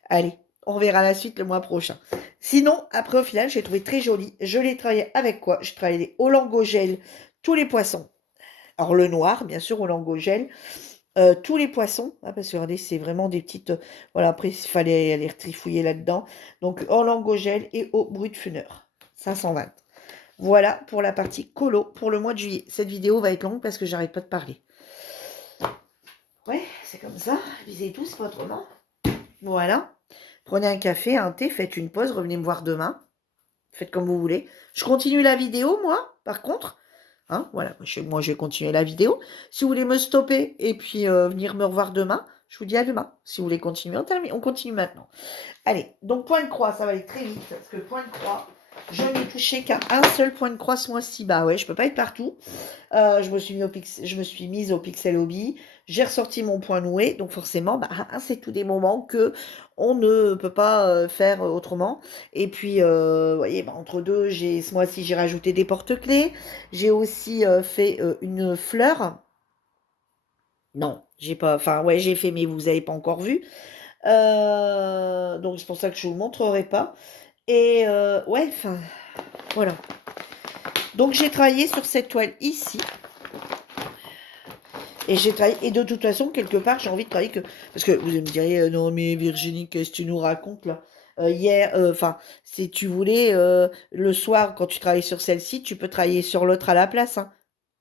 allez, on verra la suite le mois prochain. Sinon, après, au final, j'ai trouvé très joli. Je l'ai travaillé avec quoi? Je travaillé au langogel, tous les poissons. Alors, le noir, bien sûr, au langogel. Tous les poissons, hein, parce que regardez, c'est vraiment des petites. Voilà, après, il fallait aller trifouiller là-dedans. Donc, en langogel et au brut funeur. 520. Voilà pour la partie colo pour le mois de juillet. Cette vidéo va être longue parce que j'arrête pas de parler. Ouais, c'est comme ça. Visez tous, pas autrement. Voilà. Prenez un café, un thé, faites une pause, revenez me voir demain. Faites comme vous voulez. Je continue la vidéo, moi, par contre. Hein, voilà, moi, je vais continuer la vidéo. Si vous voulez me stopper et puis venir me revoir demain, je vous dis à demain. Si vous voulez continuer, on continue maintenant. Allez, donc point de croix, ça va aller très vite. Parce que point de croix, je n'ai touché qu'à un seul point de croix ce mois-ci. Bah ouais, je peux pas être partout. Je me suis mise au Pixel Hobby. J'ai ressorti mon point noué. Donc forcément, bah, c'est tous des moments que on ne peut pas faire autrement. Et puis, vous voyez, bah, entre deux, ce mois-ci, j'ai rajouté des porte-clés. J'ai aussi fait une fleur. Non, j'ai pas. Enfin, ouais, j'ai fait, mais vous n'avez pas encore vu. Donc c'est pour ça que je vous le montrerai pas. Et ouais, enfin, voilà. Donc j'ai travaillé sur cette toile ici. Et j'ai travaillé, et de toute façon, quelque part, j'ai envie de travailler que. Parce que vous me diriez, non, mais Virginie, qu'est-ce que tu nous racontes là? Hier, enfin, si tu voulais, le soir, quand tu travailles sur celle-ci, tu peux travailler sur l'autre à la place, hein.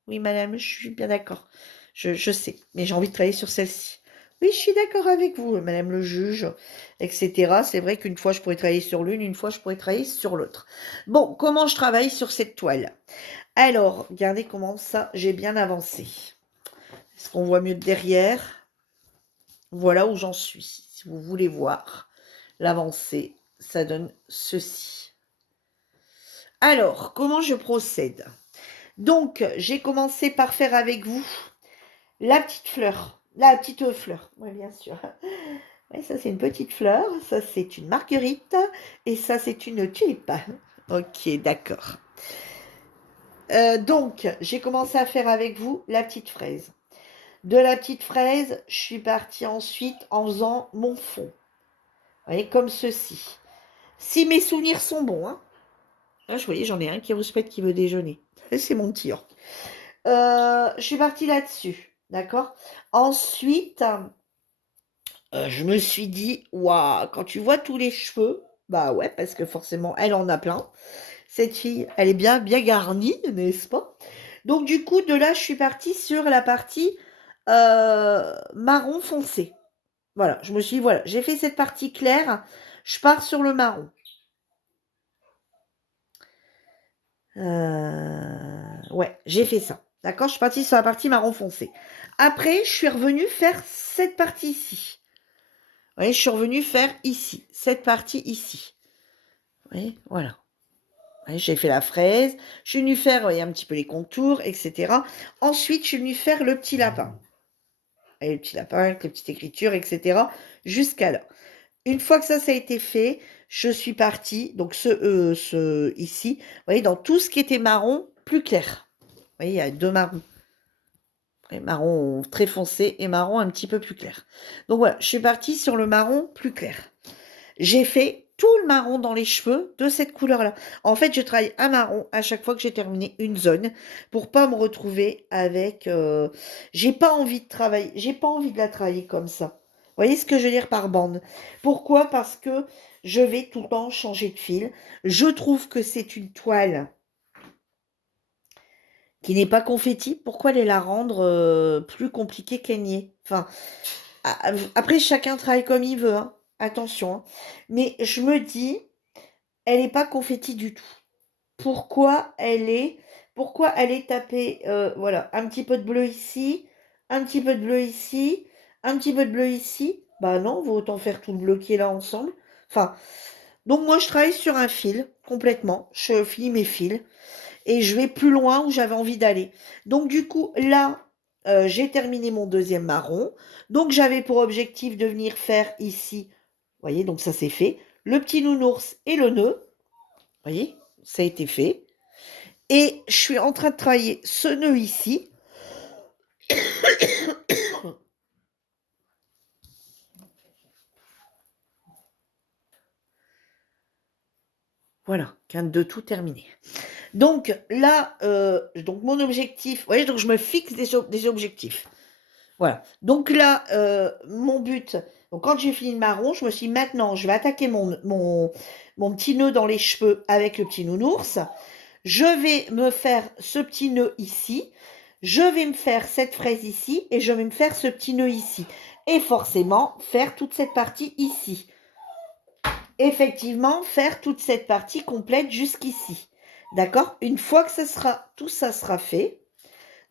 Oui, madame, je suis bien d'accord. Je sais, mais j'ai envie de travailler sur celle-ci. Oui, je suis d'accord avec vous, madame le juge, etc. C'est vrai qu'une fois, je pourrais travailler sur l'une, une fois, je pourrais travailler sur l'autre. Bon, comment je travaille sur cette toile? Alors, regardez comment ça, j'ai bien avancé. Est-ce qu'on voit mieux de derrière? Voilà où j'en suis. Si vous voulez voir l'avancée, ça donne ceci. Alors, comment je procède? Donc, j'ai commencé par faire avec vous la petite fleur. La petite fleur, oui, bien sûr. Oui, ça, c'est une petite fleur. Ça, c'est une marguerite. Et ça, c'est une tulipe. Ok, d'accord. Donc, j'ai commencé à faire avec vous la petite fraise. De la petite fraise, je suis partie ensuite en faisant mon fond. Vous voyez, comme ceci. Si mes souvenirs sont bons, hein. Là, je voyais, j'en ai un qui rouspète qui veut déjeuner. C'est mon petit York. Je suis partie là-dessus. D'accord. Ensuite, je me suis dit, waouh, quand tu vois tous les cheveux, bah ouais, parce que forcément, elle en a plein. Cette fille, elle est bien, bien garnie, n'est-ce pas? Donc, du coup, de là, je suis partie sur la partie marron foncé. Voilà, je me suis dit, voilà, j'ai fait cette partie claire, je pars sur le marron. Ouais, j'ai fait ça. D'accord, je suis partie sur la partie marron foncé. Après, je suis revenue faire cette partie ici. Vous voyez, je suis revenue faire ici, cette partie ici. Vous voyez, voilà. Vous voyez, j'ai fait la fraise. Je suis venue faire, vous voyez, un petit peu les contours, etc. Ensuite, je suis venue faire le petit lapin. Et le petit lapin avec les petites écritures, etc. Jusqu'à là. Une fois que ça a été fait, je suis partie, donc ce ici, vous voyez, dans tout ce qui était marron, plus clair. Vous voyez, il y a 2 marrons. Et marron très foncé et marron un petit peu plus clair. Donc voilà, je suis partie sur le marron plus clair. J'ai fait tout le marron dans les cheveux de cette couleur-là. En fait, je travaille un marron à chaque fois que j'ai terminé une zone pour pas me retrouver avec... j'ai pas envie de travailler, j'ai pas envie de la travailler comme ça. Vous voyez ce que je veux dire par bande? Pourquoi? Parce que je vais tout le temps changer de fil. Je trouve que c'est une toile qui n'est pas confetti. Pourquoi aller la rendre plus compliquée qu'elle n'y est? Enfin, après, chacun travaille comme il veut, hein. Attention, hein. Mais je me dis, elle n'est pas confetti du tout. Pourquoi pourquoi elle est tapée, voilà, un petit peu de bleu ici, un petit peu de bleu ici, un petit peu de bleu ici. Bah non, vaut autant faire tout le bleu qui est là ensemble. Enfin, donc moi je travaille sur un fil complètement. Je finis mes fils et je vais plus loin où j'avais envie d'aller. Donc du coup, là, j'ai terminé mon deuxième marron. Donc j'avais pour objectif de venir faire ici, vous voyez, donc ça c'est fait, le petit nounours et le nœud, vous voyez, ça a été fait. Et je suis en train de travailler ce nœud ici. Voilà, quinte de tout terminé. Donc là, donc mon objectif, vous voyez, donc je me fixe des objectifs. Voilà. Donc là, mon but, donc quand j'ai fini le marron, je me suis dit, maintenant, je vais attaquer mon petit nœud dans les cheveux avec le petit nounours. Je vais me faire ce petit nœud ici. Je vais me faire cette fraise ici et je vais me faire ce petit nœud ici. Et forcément, faire toute cette partie ici. Effectivement, faire toute cette partie complète jusqu'ici. D'accord? Une fois que tout ça sera fait,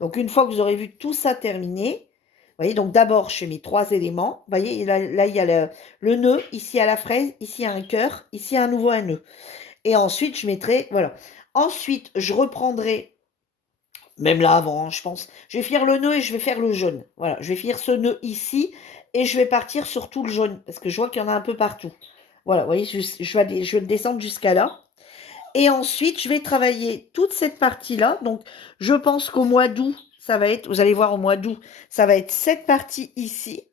donc une fois que vous aurez vu tout ça terminé, vous voyez, donc d'abord, je fais mes 3 éléments. Vous voyez, là il y a le nœud, ici à la fraise, ici à un cœur, ici à nouveau un nœud. Et ensuite, je mettrai, voilà. Ensuite, je reprendrai, même là avant, hein, je pense, je vais finir le nœud et je vais faire le jaune. Voilà, je vais finir ce nœud ici et je vais partir sur tout le jaune, parce que je vois qu'il y en a un peu partout. Voilà, vous voyez, je vais le descendre jusqu'à là. Et ensuite, je vais travailler toute cette partie-là. Donc, je pense qu'au mois d'août, ça va être, vous allez voir au mois d'août, ça va être cette partie ici.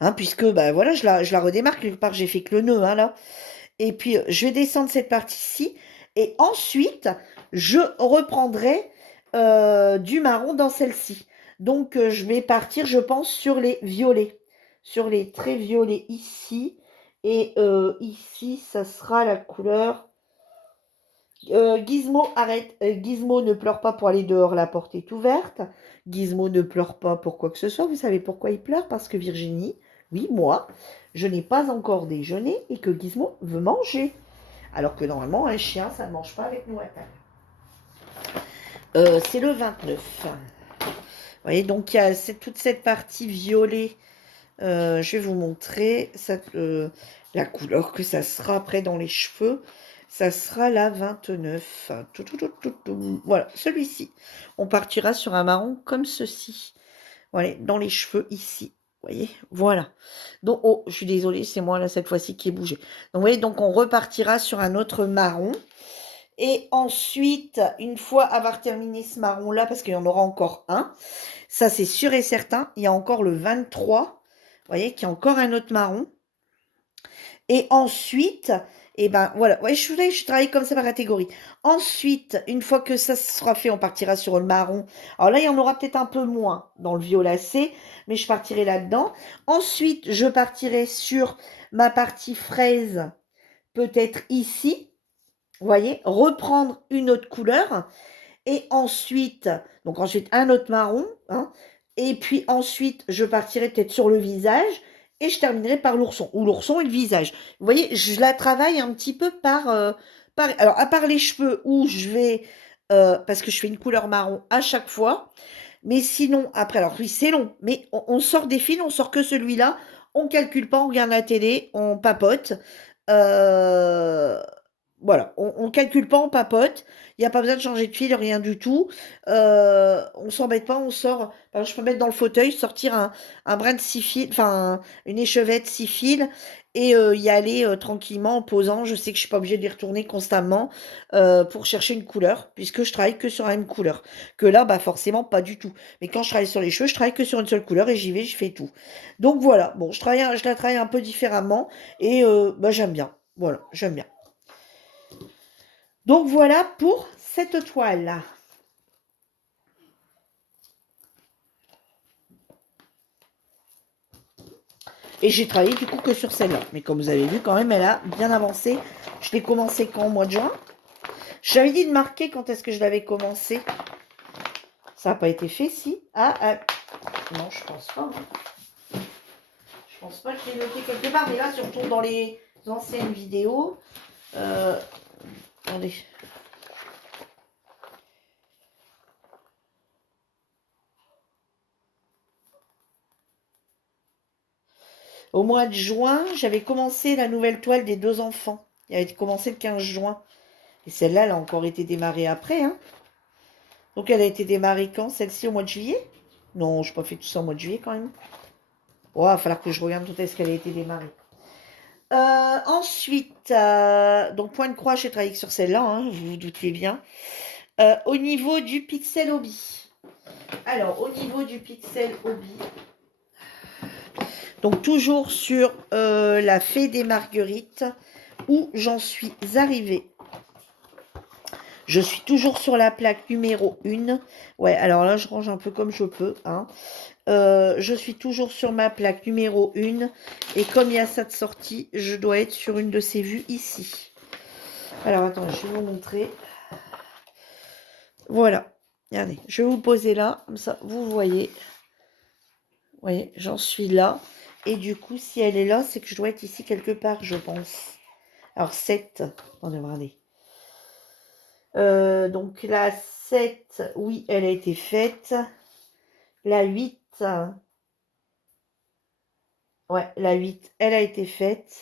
Hein, puisque, bah, voilà, je la redémarque. Quelque part, j'ai fait que le nœud, hein, là. Et puis, je vais descendre cette partie-ci. Et ensuite, je reprendrai du marron dans celle-ci. Donc, je vais partir, je pense, sur les violets. Sur les traits violets ici. Et ici, ça sera la couleur... Gizmo, arrête. Gizmo ne pleure pas pour aller dehors, la porte est ouverte. Gizmo ne pleure pas pour quoi que ce soit. Vous savez pourquoi il pleure? Parce que Virginie, oui, moi, je n'ai pas encore déjeuné et que Gizmo veut manger. Alors que normalement, un chien, ça ne mange pas avec nous à table. C'est le 29. Vous voyez, donc il y a toute cette partie violet. Je vais vous montrer la couleur que ça sera après dans les cheveux. Ça sera la 29. Voilà, celui-ci. On partira sur un marron comme ceci. Voilà, dans les cheveux ici. Vous voyez, voilà. Donc, oh, je suis désolée, c'est moi là cette fois-ci qui ai bougé. Donc, vous voyez, donc on repartira sur un autre marron. Et ensuite, une fois avoir terminé ce marron-là, parce qu'il y en aura encore un, ça c'est sûr et certain, il y a encore le 23. Vous voyez qu'il y a encore un autre marron. Et ensuite, et ben voilà, ouais, je travaille comme ça par catégorie. Ensuite, une fois que ça sera fait, on partira sur le marron. Alors là, il y en aura peut-être un peu moins dans le violacé, mais je partirai là-dedans. Ensuite, je partirai sur ma partie fraise, peut-être ici. Vous voyez, reprendre une autre couleur. Et ensuite, donc ensuite un autre marron. Hein, et puis ensuite, je partirai peut-être sur le visage. Et je terminerai par l'ourson, ou l'ourson et le visage. Vous voyez, je la travaille un petit peu alors, à part les cheveux, où je vais... parce que je fais une couleur marron à chaque fois. Mais sinon, après, alors oui, c'est long. Mais on sort des fils, on sort que celui-là. On calcule pas, on regarde la télé, on papote. Euh, voilà, on ne calcule pas, on papote. Il n'y a pas besoin de changer de fil, rien du tout. On s'embête pas, on sort. Alors, je peux mettre dans le fauteuil, sortir un brin de 6 fils, enfin une échevette 6 fils, et y aller tranquillement en posant. Je sais que je suis pas obligée de les retourner constamment pour chercher une couleur, puisque je travaille que sur la même couleur. Que là, bah forcément, pas du tout. Mais quand je travaille sur les cheveux, je travaille que sur une seule couleur et j'y vais, je fais tout. Donc voilà, bon, je la travaille un peu différemment et bah, j'aime bien. Voilà, j'aime bien. Donc voilà pour cette toile. Et j'ai travaillé du coup que sur celle-là. Mais comme vous avez vu, quand même, elle a bien avancé. Je l'ai commencé quand, au mois de juin. J'avais dit de marquer quand est-ce que je l'avais commencé. Ça n'a pas été fait, si. Non, je pense pas. Je pense pas que je l'ai noté quelque part. Mais là, si on retourne dans les anciennes vidéos. Attendez. Au mois de juin, j'avais commencé la nouvelle toile des 2 enfants. Elle avait commencé le 15 juin. Et celle-là, elle a encore été démarrée après. Hein. Donc elle a été démarrée quand? Celle-ci au mois de juillet? Non, je n'ai pas fait tout ça au mois de juillet quand même. Oh, il va falloir que je regarde tout est-ce qu'elle a été démarrée. Ensuite, donc point de croix, j'ai travaillé sur celle-là, hein, vous vous doutez bien. Au niveau du pixel hobby. Alors, au niveau du pixel hobby, donc toujours sur la fée des marguerites, où j'en suis arrivée. Je suis toujours sur la plaque numéro 1. Ouais, alors là, je range un peu comme je peux. Hein. Je suis toujours sur ma plaque numéro 1. Et comme il y a ça de sortie, je dois être sur une de ces vues ici. Alors, attendez, je vais vous montrer. Voilà. Regardez, je vais vous poser là. Comme ça, vous voyez. Vous voyez, j'en suis là. Et du coup, si elle est là, c'est que je dois être ici quelque part, je pense. Alors, 7. Attendez, regardez. Donc, la 7, oui, elle a été faite. La 8, ouais, la 8, elle a été faite.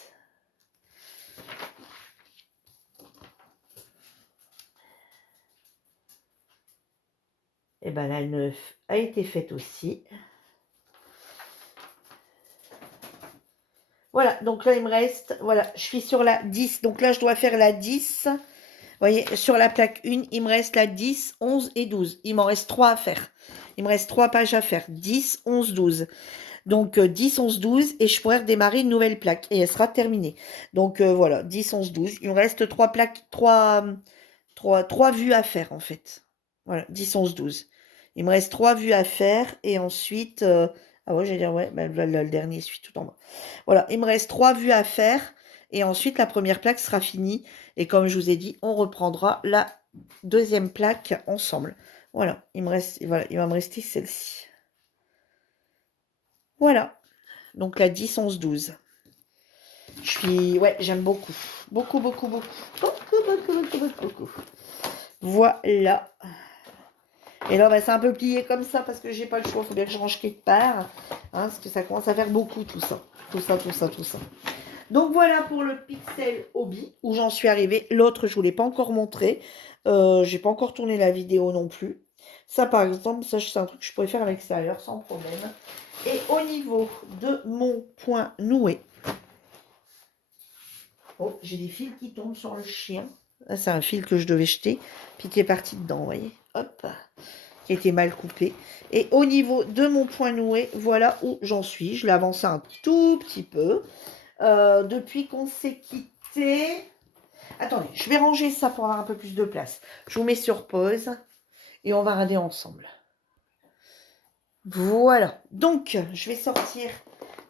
Et bien la 9 a été faite aussi. Voilà, donc là il me reste, voilà, je suis sur la 10. Donc là je dois faire la 10. Vous voyez, sur la plaque 1, il me reste la 10, 11 et 12. Il m'en reste 3 à faire. Il me reste 3 pages à faire. 10, 11, 12. Donc 10, 11, 12 et je pourrais redémarrer une nouvelle plaque et elle sera terminée. Donc voilà, 10, 11, 12. Il me reste 3 plaques, 3 vues à faire en fait. Voilà, 10, 11, 12. Il me reste 3 vues à faire et ensuite... ah ouais, j'allais dire, ouais, bah, le dernier suit tout en bas. Voilà, il me reste 3 vues à faire et ensuite la première plaque sera finie. Et comme je vous ai dit, on reprendra la deuxième plaque ensemble. Voilà, voilà, il va me rester celle-ci. Voilà, donc la 10, 11, 12. Ouais, j'aime beaucoup. Beaucoup, beaucoup, beaucoup. Beaucoup, beaucoup, beaucoup, beaucoup, beaucoup. Voilà. Et là, bah, c'est un peu plié comme ça parce que j'ai pas le choix. Il faut bien que je range quelque part. Hein, parce que ça commence à faire beaucoup tout ça. Tout ça, tout ça, tout ça. Donc voilà pour le Pixel Hobby où j'en suis arrivée. L'autre, je ne vous l'ai pas encore montré. J'ai pas encore tourné la vidéo non plus. Ça, par exemple, ça, c'est un truc que je pourrais faire à l'extérieur sans problème. Et au niveau de mon point noué. Oh, j'ai des fils qui tombent sur le chien. Là, c'est un fil que je devais jeter, puis qui est parti dedans, vous voyez. Hop, qui était mal coupé. Et au niveau de mon point noué, voilà où j'en suis. Je l'ai avancé un tout petit peu. Depuis qu'on s'est quitté... Attendez, je vais ranger ça pour avoir un peu plus de place. Je vous mets sur pause et on va regarder ensemble. Voilà. Donc, je vais sortir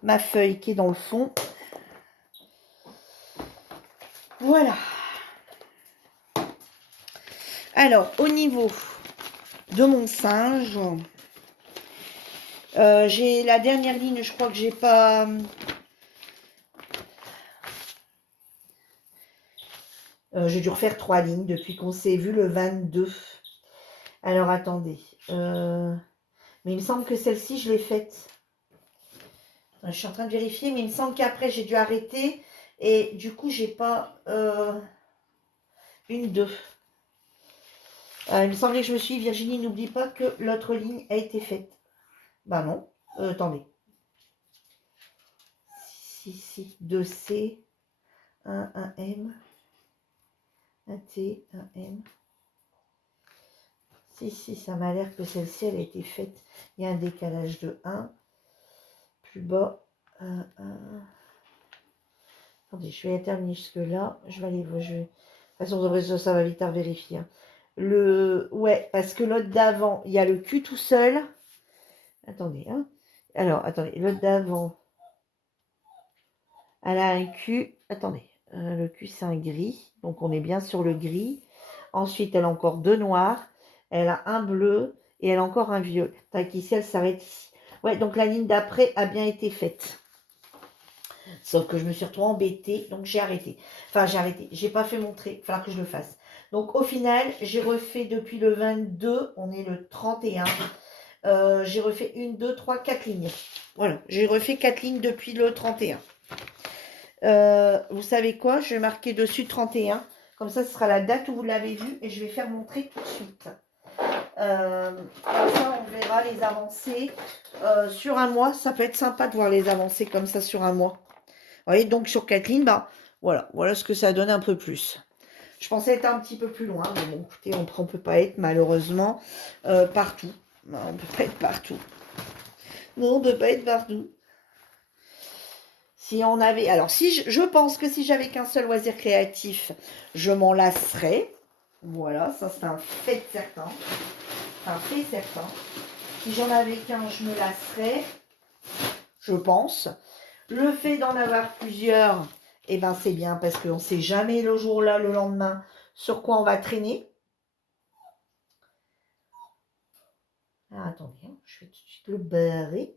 ma feuille qui est dans le fond. Voilà. Alors, au niveau de mon singe, j'ai la dernière ligne, je crois que j'ai pas... j'ai dû refaire 3 lignes depuis qu'on s'est vu le 22. Alors, attendez. Mais il me semble que celle-ci, je l'ai faite. Je suis en train de vérifier, mais il me semble qu'après, j'ai dû arrêter. Et du coup, j'ai pas... une 2. Il me semblait que je me suis dit, Virginie, n'oublie pas que l'autre ligne a été faite. Bah non, attendez. Si, 2C, 1 M, un T, un M. Si, ça m'a l'air que celle-ci, elle a été faite. Il y a un décalage de 1. Plus bas, 1. Attendez, je vais terminer jusque-là. Je vais aller... De toute façon, ça va vite à vérifier. Hein. Ouais, parce que l'autre d'avant, il y a le cul tout seul. Attendez, hein. Alors, attendez, l'autre d'avant, elle a un cul. Attendez, le cul, c'est un gris. Donc, on est bien sur le gris. Ensuite, elle a encore 2 noirs. Elle a un bleu et elle a encore un violet. Tac, ici, elle s'arrête ici. Ouais, donc la ligne d'après a bien été faite. Sauf que je me suis retrouvée embêtée, donc j'ai arrêté. Enfin, j'ai arrêté. J'ai pas fait mon trait. Il va falloir que je le fasse. Donc, au final, j'ai refait depuis le 22. On est le 31. J'ai refait 1, 2, 3, 4 lignes. Voilà, j'ai refait 4 lignes depuis le 31. Vous savez quoi? Je vais marquer dessus 31. Comme ça, ce sera la date où vous l'avez vu et je vais faire mon trait tout de suite. Comme ça, on verra les avancées sur un mois. Ça peut être sympa de voir les avancées comme ça sur un mois. Vous voyez, donc sur 4 lignes, bah, voilà ce que ça donne un peu plus. Je pensais être un petit peu plus loin, mais bon, écoutez, on ne peut pas être malheureusement partout. Non, on ne peut pas être partout. Non, on ne peut pas être partout. Si on avait... Alors, si je pense que si j'avais qu'un seul loisir créatif, je m'en lasserais. Voilà, ça c'est un fait certain. Un fait certain. Si j'en avais qu'un, je me lasserais. Je pense. Le fait d'en avoir plusieurs, eh ben c'est bien parce qu'on ne sait jamais le jour-là, le lendemain, sur quoi on va traîner. Ah, attendez, hein, je vais tout de suite le barrer.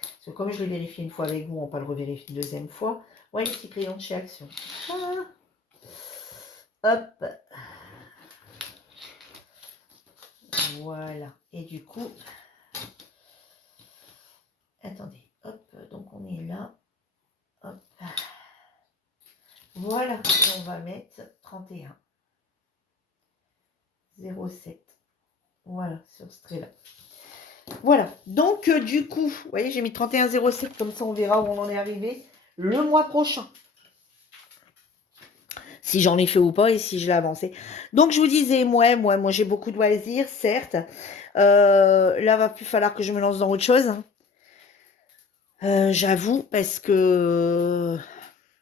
Parce que comme je l'ai vérifié une fois avec vous, on va pas le revérifier une deuxième fois. Ouais, les petits crayons de chez Action. Ah. Hop. Voilà. Et du coup, attendez. Hop. Donc on est là. Hop. Voilà. Et on va mettre 31. 07. Voilà, sur ce trait-là. Voilà. Donc, du coup, vous voyez, j'ai mis 31,07. Comme ça, on verra où on en est arrivé le mois prochain. Si j'en ai fait ou pas et si je l'ai avancé. Donc, je vous disais, moi j'ai beaucoup de loisirs, certes. Là, va plus falloir que je me lance dans autre chose. J'avoue, parce que...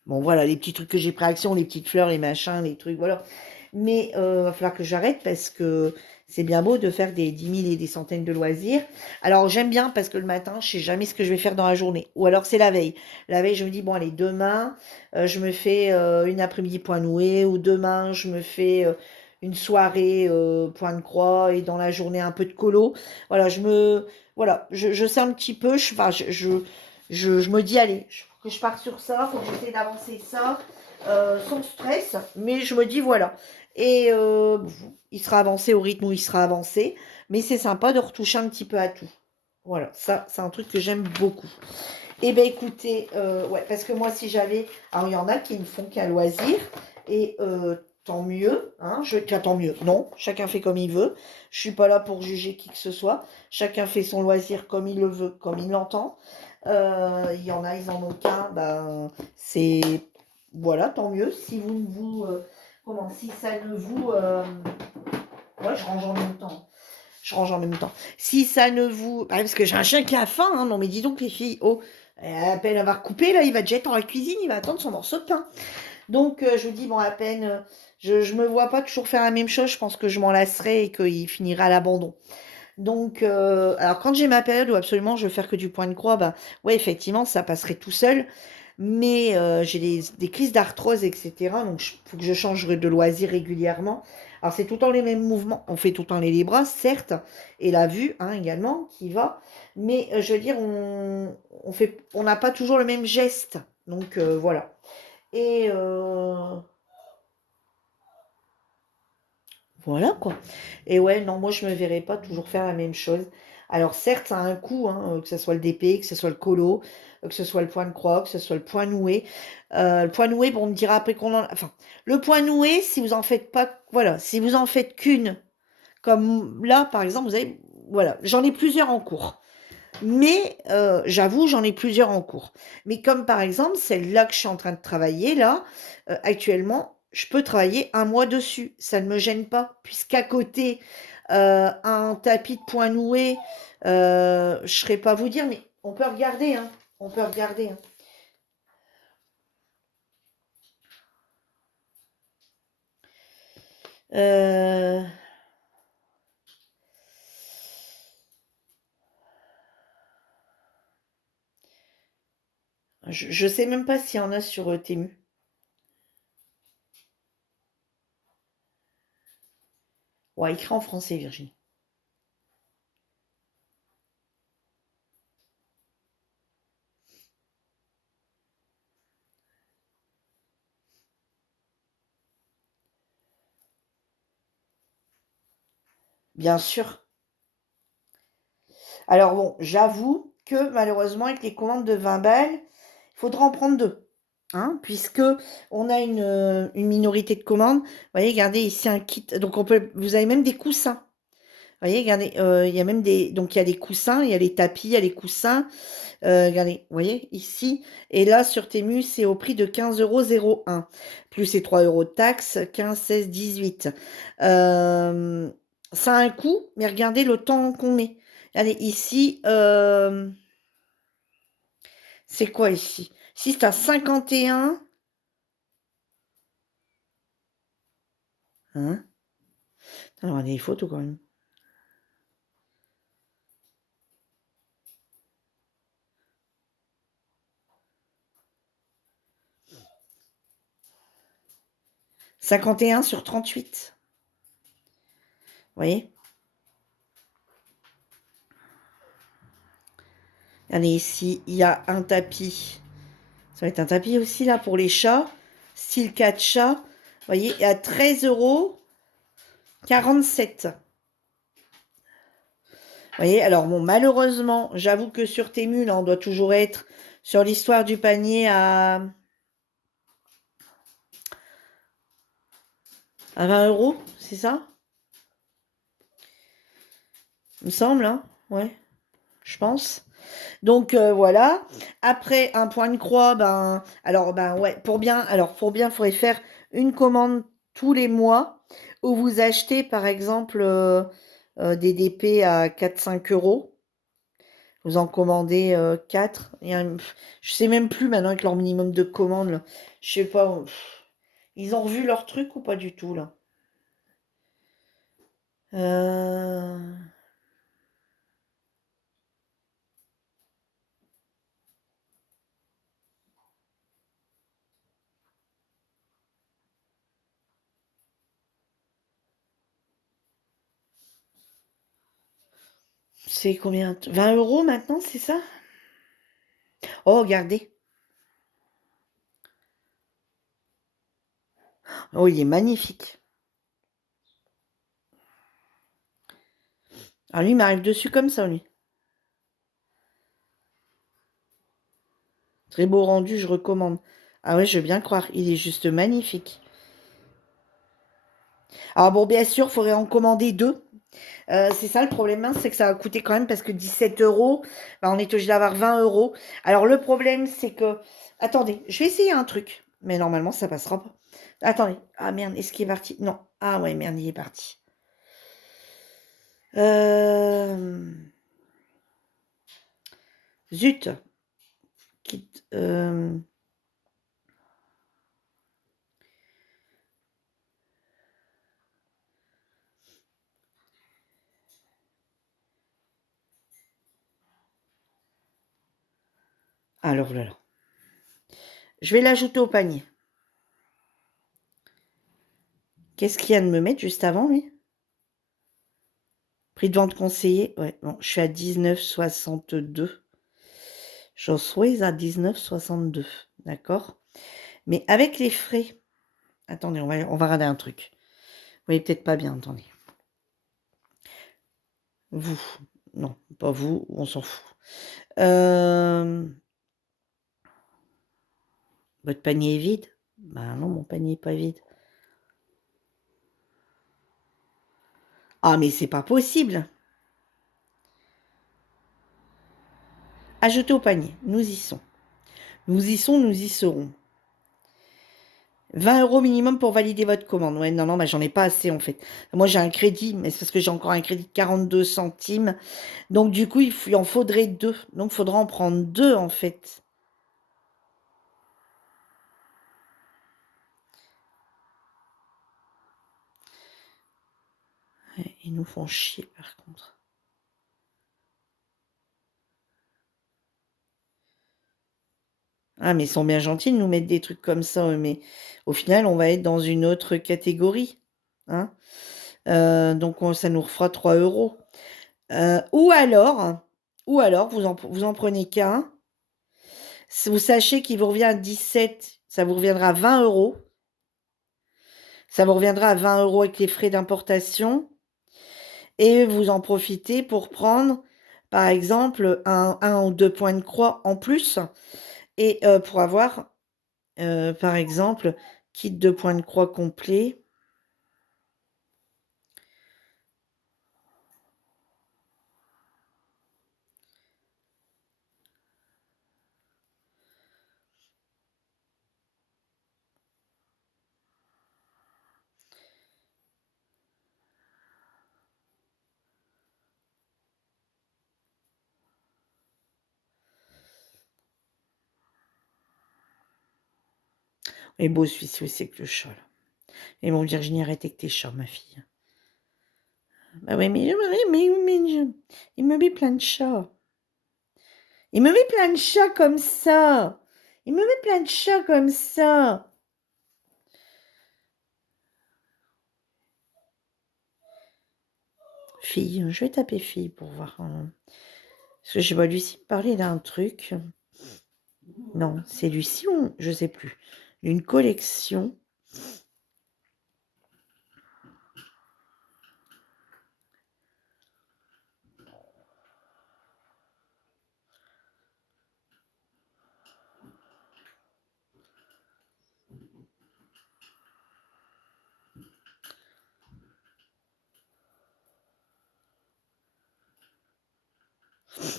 Bon, voilà, les petits trucs que j'ai pris action, les petites fleurs, les machins, les trucs, voilà. Mais va falloir que j'arrête parce que c'est bien beau de faire des 10 000 et des centaines de loisirs. Alors, j'aime bien parce que le matin, je sais jamais ce que je vais faire dans la journée. Ou alors, c'est la veille. La veille, je me dis, bon, allez, demain, je me fais une après-midi point noué. Ou demain, je me fais une soirée point de croix. Et dans la journée, un peu de colo. Voilà, je sais un petit peu. Je me dis, allez, faut que je parte sur ça. Faut que j'essaie d'avancer ça. Sans stress. Mais je me dis, voilà. Et il sera avancé au rythme où il sera avancé. Mais c'est sympa de retoucher un petit peu à tout. Voilà, ça, c'est un truc que j'aime beaucoup. Eh bien, écoutez, ouais, parce que moi, si j'avais... Alors, il y en a qui ne font qu'un loisir. Et tant mieux. Hein, tant mieux. Non, chacun fait comme il veut. Je suis pas là pour juger qui que ce soit. Chacun fait son loisir comme il le veut, comme il l'entend. Il y en a, ils en ont qu'un. Ben, c'est... Voilà, tant mieux. Si vous ne vous... si ça ne vous... Ouais, je range en même temps. Je range en même temps. Si ça ne vous... Ah, parce que j'ai un chien qui a faim. Hein. Non, mais dis donc, les filles. Oh, à peine avoir coupé, là, il va déjà être dans la cuisine. Il va attendre son morceau de pain. Donc, je vous dis, bon, à peine... je me vois pas toujours faire la même chose. Je pense que je m'en lasserai et qu'il finira à l'abandon. Donc, alors quand j'ai ma période où absolument je veux faire que du point de croix, ben ouais, effectivement, ça passerait tout seul. Mais j'ai des crises d'arthrose, etc. Donc, il faut que je change de loisir régulièrement. Alors, c'est tout le temps les mêmes mouvements. On fait tout le temps les bras, certes, et la vue hein, également, qui va. Mais je veux dire, on n'a pas toujours le même geste. Donc, voilà. Et voilà, quoi. Et ouais, non, moi, je me verrais pas toujours faire la même chose. Alors certes, ça a un coût, hein, que ce soit le DP, que ce soit le colo, que ce soit le point de croix, que ce soit le point noué. Le point noué, bon, on me dira après qu'on en... Enfin, le point noué, si vous en faites pas... Voilà, si vous en faites qu'une, comme là, par exemple, vous avez... Voilà, j'en ai plusieurs en cours. Mais j'avoue, j'en ai plusieurs en cours. Mais comme par exemple, celle-là que je suis en train de travailler, là, actuellement, je peux travailler un mois dessus. Ça ne me gêne pas, puisqu'à côté, un tapis de point noué, je ne saurais pas vous dire, mais on peut regarder, hein. On peut regarder, hein. Euh, je sais même pas s'il y en a sur Temu. Ouais, écrit en français, Virginie. Bien sûr. Alors bon, j'avoue que malheureusement, avec les commandes de 20 balles, il faudra en prendre deux. Hein, puisque on a une minorité de commandes. Vous voyez, regardez ici un kit. Donc on peut, vous avez même des coussins. Vous voyez, regardez, il y a même des, donc il y a des coussins, il y a les tapis, il y a les coussins. Regardez, vous voyez ici. Et là sur Temu, c'est au prix de 15,01 € plus les 3 € de taxes, 15, 16, 18. Euh, Ça a un coût, mais regardez le temps qu'on met. Regardez ici, c'est quoi ici? Ici c'est à 51. Hein? Alors, on a des photos quand même. « 51 sur 38. Vous voyez? Allez, ici, il y a un tapis. Ça va être un tapis aussi, là, pour les chats. Style 4 chats. Vous voyez, et à 13,47 €. Vous voyez, alors bon, malheureusement, j'avoue que sur Temu, là, on doit toujours être sur l'histoire du panier à 20 €, c'est ça? Il me semble, hein? Ouais, je pense. Donc voilà. Après un point de croix, ben alors ben ouais, pour bien, il faudrait faire une commande tous les mois où vous achetez par exemple des DP à 4-5 €. Vous en commandez 4. Je sais même plus maintenant avec leur minimum de commandes, là. Je sais pas. Ils ont revu leur truc ou pas du tout là? Euh, c'est combien? 20 € maintenant, c'est ça? Oh, regardez. Oh, il est magnifique. Ah, lui, il m'arrive dessus comme ça, lui. Très beau rendu, je recommande. Ah ouais, je veux bien croire. Il est juste magnifique. Alors bon, bien sûr, il faudrait en commander deux. C'est ça le problème, hein, c'est que ça va coûter quand même parce que 17 €, bah, on est obligé d'avoir 20 €. Alors le problème, c'est que... Attendez, je vais essayer un truc. Mais normalement, ça passera pas. Attendez. Ah merde, est-ce qu'il est parti? Non. Ah ouais, merde, il est parti. Euh... Zut. Quitte. Alors là, là. Je vais l'ajouter au panier. Qu'est-ce qu'il y a de me mettre juste avant, lui? Prix de vente conseillé. Ouais, bon, je suis à 19,62. J'en suis à 19,62. D'accord? Mais avec les frais. Attendez, on va regarder un truc. Vous voyez peut-être pas bien, attendez. Vous. Non, pas vous, on s'en fout. Votre panier est vide? Bah non, mon panier est pas vide. Ah, mais c'est pas possible! Ajouter au panier, nous y sommes. Nous y serons. 20 € minimum pour valider votre commande. Ouais, non, bah, j'en ai pas assez, en fait. Moi, j'ai un crédit, mais c'est parce que j'ai encore un crédit de 42 centimes. Donc, du coup, il en faudrait 2. Donc, il faudra en prendre 2, en fait. Ouais, ils nous font chier, par contre. Ah, mais ils sont bien gentils de nous mettre des trucs comme ça, mais au final, on va être dans une autre catégorie, hein. Donc ça nous refera 3 €. Ou alors vous en prenez qu'un. Si vous sachez qu'il vous revient à 17, ça vous reviendra à 20 €. Ça vous reviendra à 20 € avec les frais d'importation et vous en profitez pour prendre, par exemple, un ou 2 points de croix en plus et pour avoir, par exemple, kit de points de croix complet. Et beau celui-ci aussi avec le chat, là. Et bon, Virginie, arrête avec tes chats, ma fille. Bah ouais, mais il me met plein de chats. Il me met plein de chats comme ça. Il me met plein de chats comme ça. Fille, je vais taper fille pour voir. Parce que je vois Lucie me parler d'un truc. Non, c'est Lucie ou je sais plus. Une collection.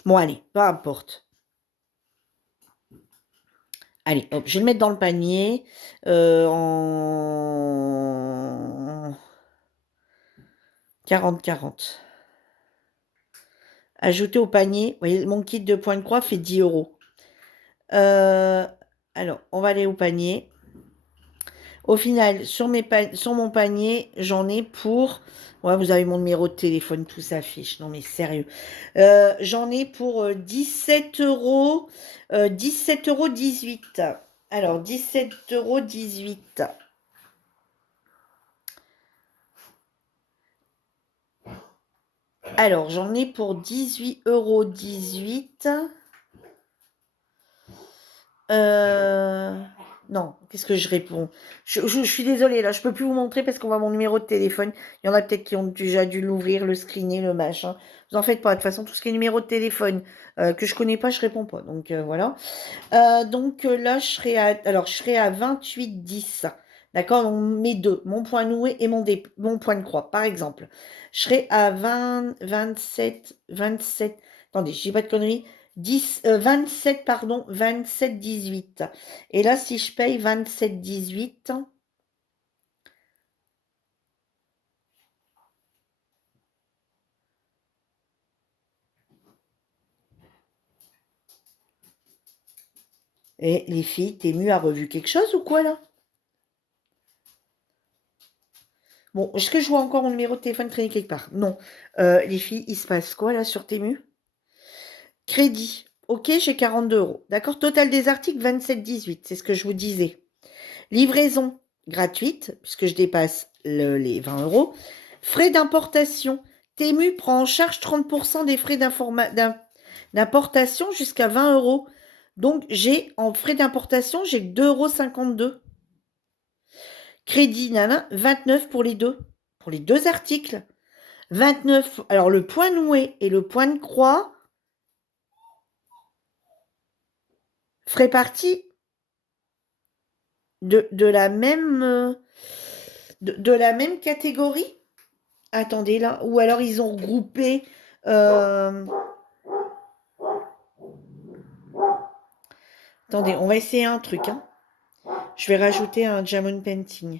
Bon, allez, peu importe. Allez, hop, je vais le mettre dans le panier. En 40-40. Ajouter au panier. Vous voyez, mon kit de points de croix fait 10 €. Alors, on va aller au panier. Au final, sur mon panier, j'en ai pour... Ouais, vous avez mon numéro de téléphone, tout s'affiche. Non, mais sérieux. J'en ai pour 17 €. 17,18 €. Alors, 17,18 €. Alors, j'en ai pour 18,18 €. Non, qu'est-ce que je réponds? Je suis désolée, là, je peux plus vous montrer parce qu'on voit mon numéro de téléphone. Il y en a peut-être qui ont déjà dû l'ouvrir, le screener, le machin. Vous en faites pas. De toute façon, tout ce qui est numéro de téléphone que je connais pas, je réponds pas. Donc voilà. Donc là, je serai à 28,10. D'accord? Donc mes deux, mon point noué et mon point de croix, par exemple. Je serai à 20, 27, 27. Attendez, je dis pas de conneries. 27, pardon, 27, 18. Et là, si je paye 27, 18, et les filles, Temu a revu quelque chose ou quoi là? Bon, est-ce que je vois encore mon numéro de téléphone traîner quelque part? Non. Les filles, il se passe quoi là sur Temu? Crédit. Ok, j'ai 42 €. D'accord, total des articles 27,18. C'est ce que je vous disais. Livraison gratuite, puisque je dépasse les 20 €. Frais d'importation. Temu prend en charge 30% des frais d'importation jusqu'à 20 €. Donc, j'ai en frais d'importation, j'ai 2,52 €. Crédit, nana, 29 pour les deux. Pour les deux articles. 29, alors le point noué et le point de croix feraient partie de la même, de la même catégorie. Attendez, là, ou alors ils ont regroupé... Attendez, on va essayer un truc. Hein. Je vais rajouter un Diamond Painting.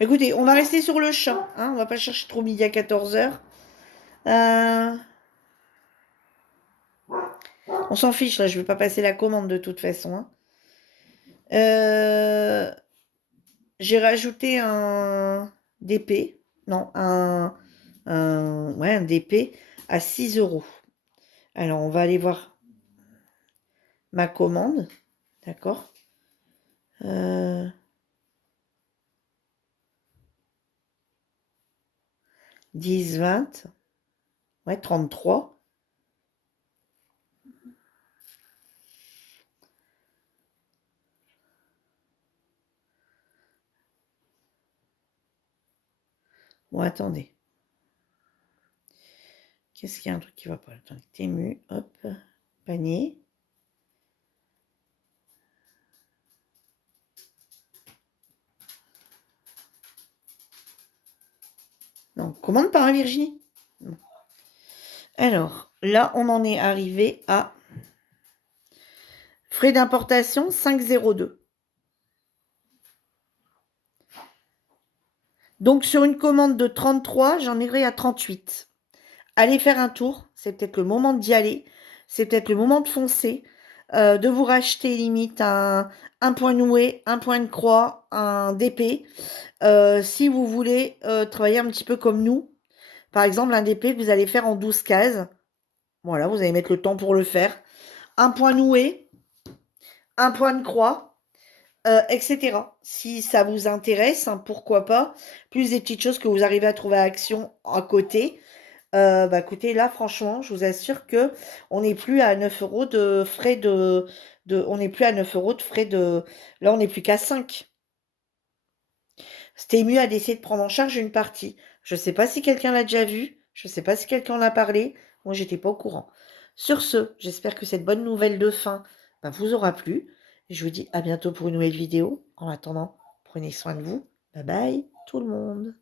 Écoutez, on va rester sur le chat. Hein, on va pas chercher trop midi à 14h. On s'en fiche, là, je vais pas passer la commande de toute façon. Hein. J'ai rajouté un DP. Non, ouais, un DP à 6 €. Alors, on va aller voir ma commande. D'accord. 10, 20. Ouais, 33. Bon, attendez. Qu'est-ce qu'il y a un truc qui va pas? Attendez, Temu, hop, panier. Non, commande par un Virginie. Non. Alors, là, on en est arrivé à frais d'importation 5,02. Donc, sur une commande de 33, j'en irai à 38. Allez faire un tour. C'est peut-être le moment d'y aller. C'est peut-être le moment de foncer. De vous racheter limite un point noué, un point de croix, un DP. Si vous voulez travailler un petit peu comme nous. Par exemple, un DP que vous allez faire en 12 cases. Voilà, vous allez mettre le temps pour le faire. Un point noué, un point de croix, etc. Si ça vous intéresse, hein, pourquoi pas. Plus des petites choses que vous arrivez à trouver à action à côté. Bah écoutez, là, franchement, je vous assure que on n'est plus à 9 € de frais on n'est plus à 9 € de frais de... Là, on n'est plus qu'à 5. C'était mieux à d'essayer de prendre en charge une partie. Je ne sais pas si quelqu'un l'a déjà vu. Je ne sais pas si quelqu'un en a parlé. Moi, j'étais pas au courant. Sur ce, j'espère que cette bonne nouvelle de fin bah, vous aura plu. Et je vous dis à bientôt pour une nouvelle vidéo. En attendant, prenez soin de vous. Bye bye tout le monde.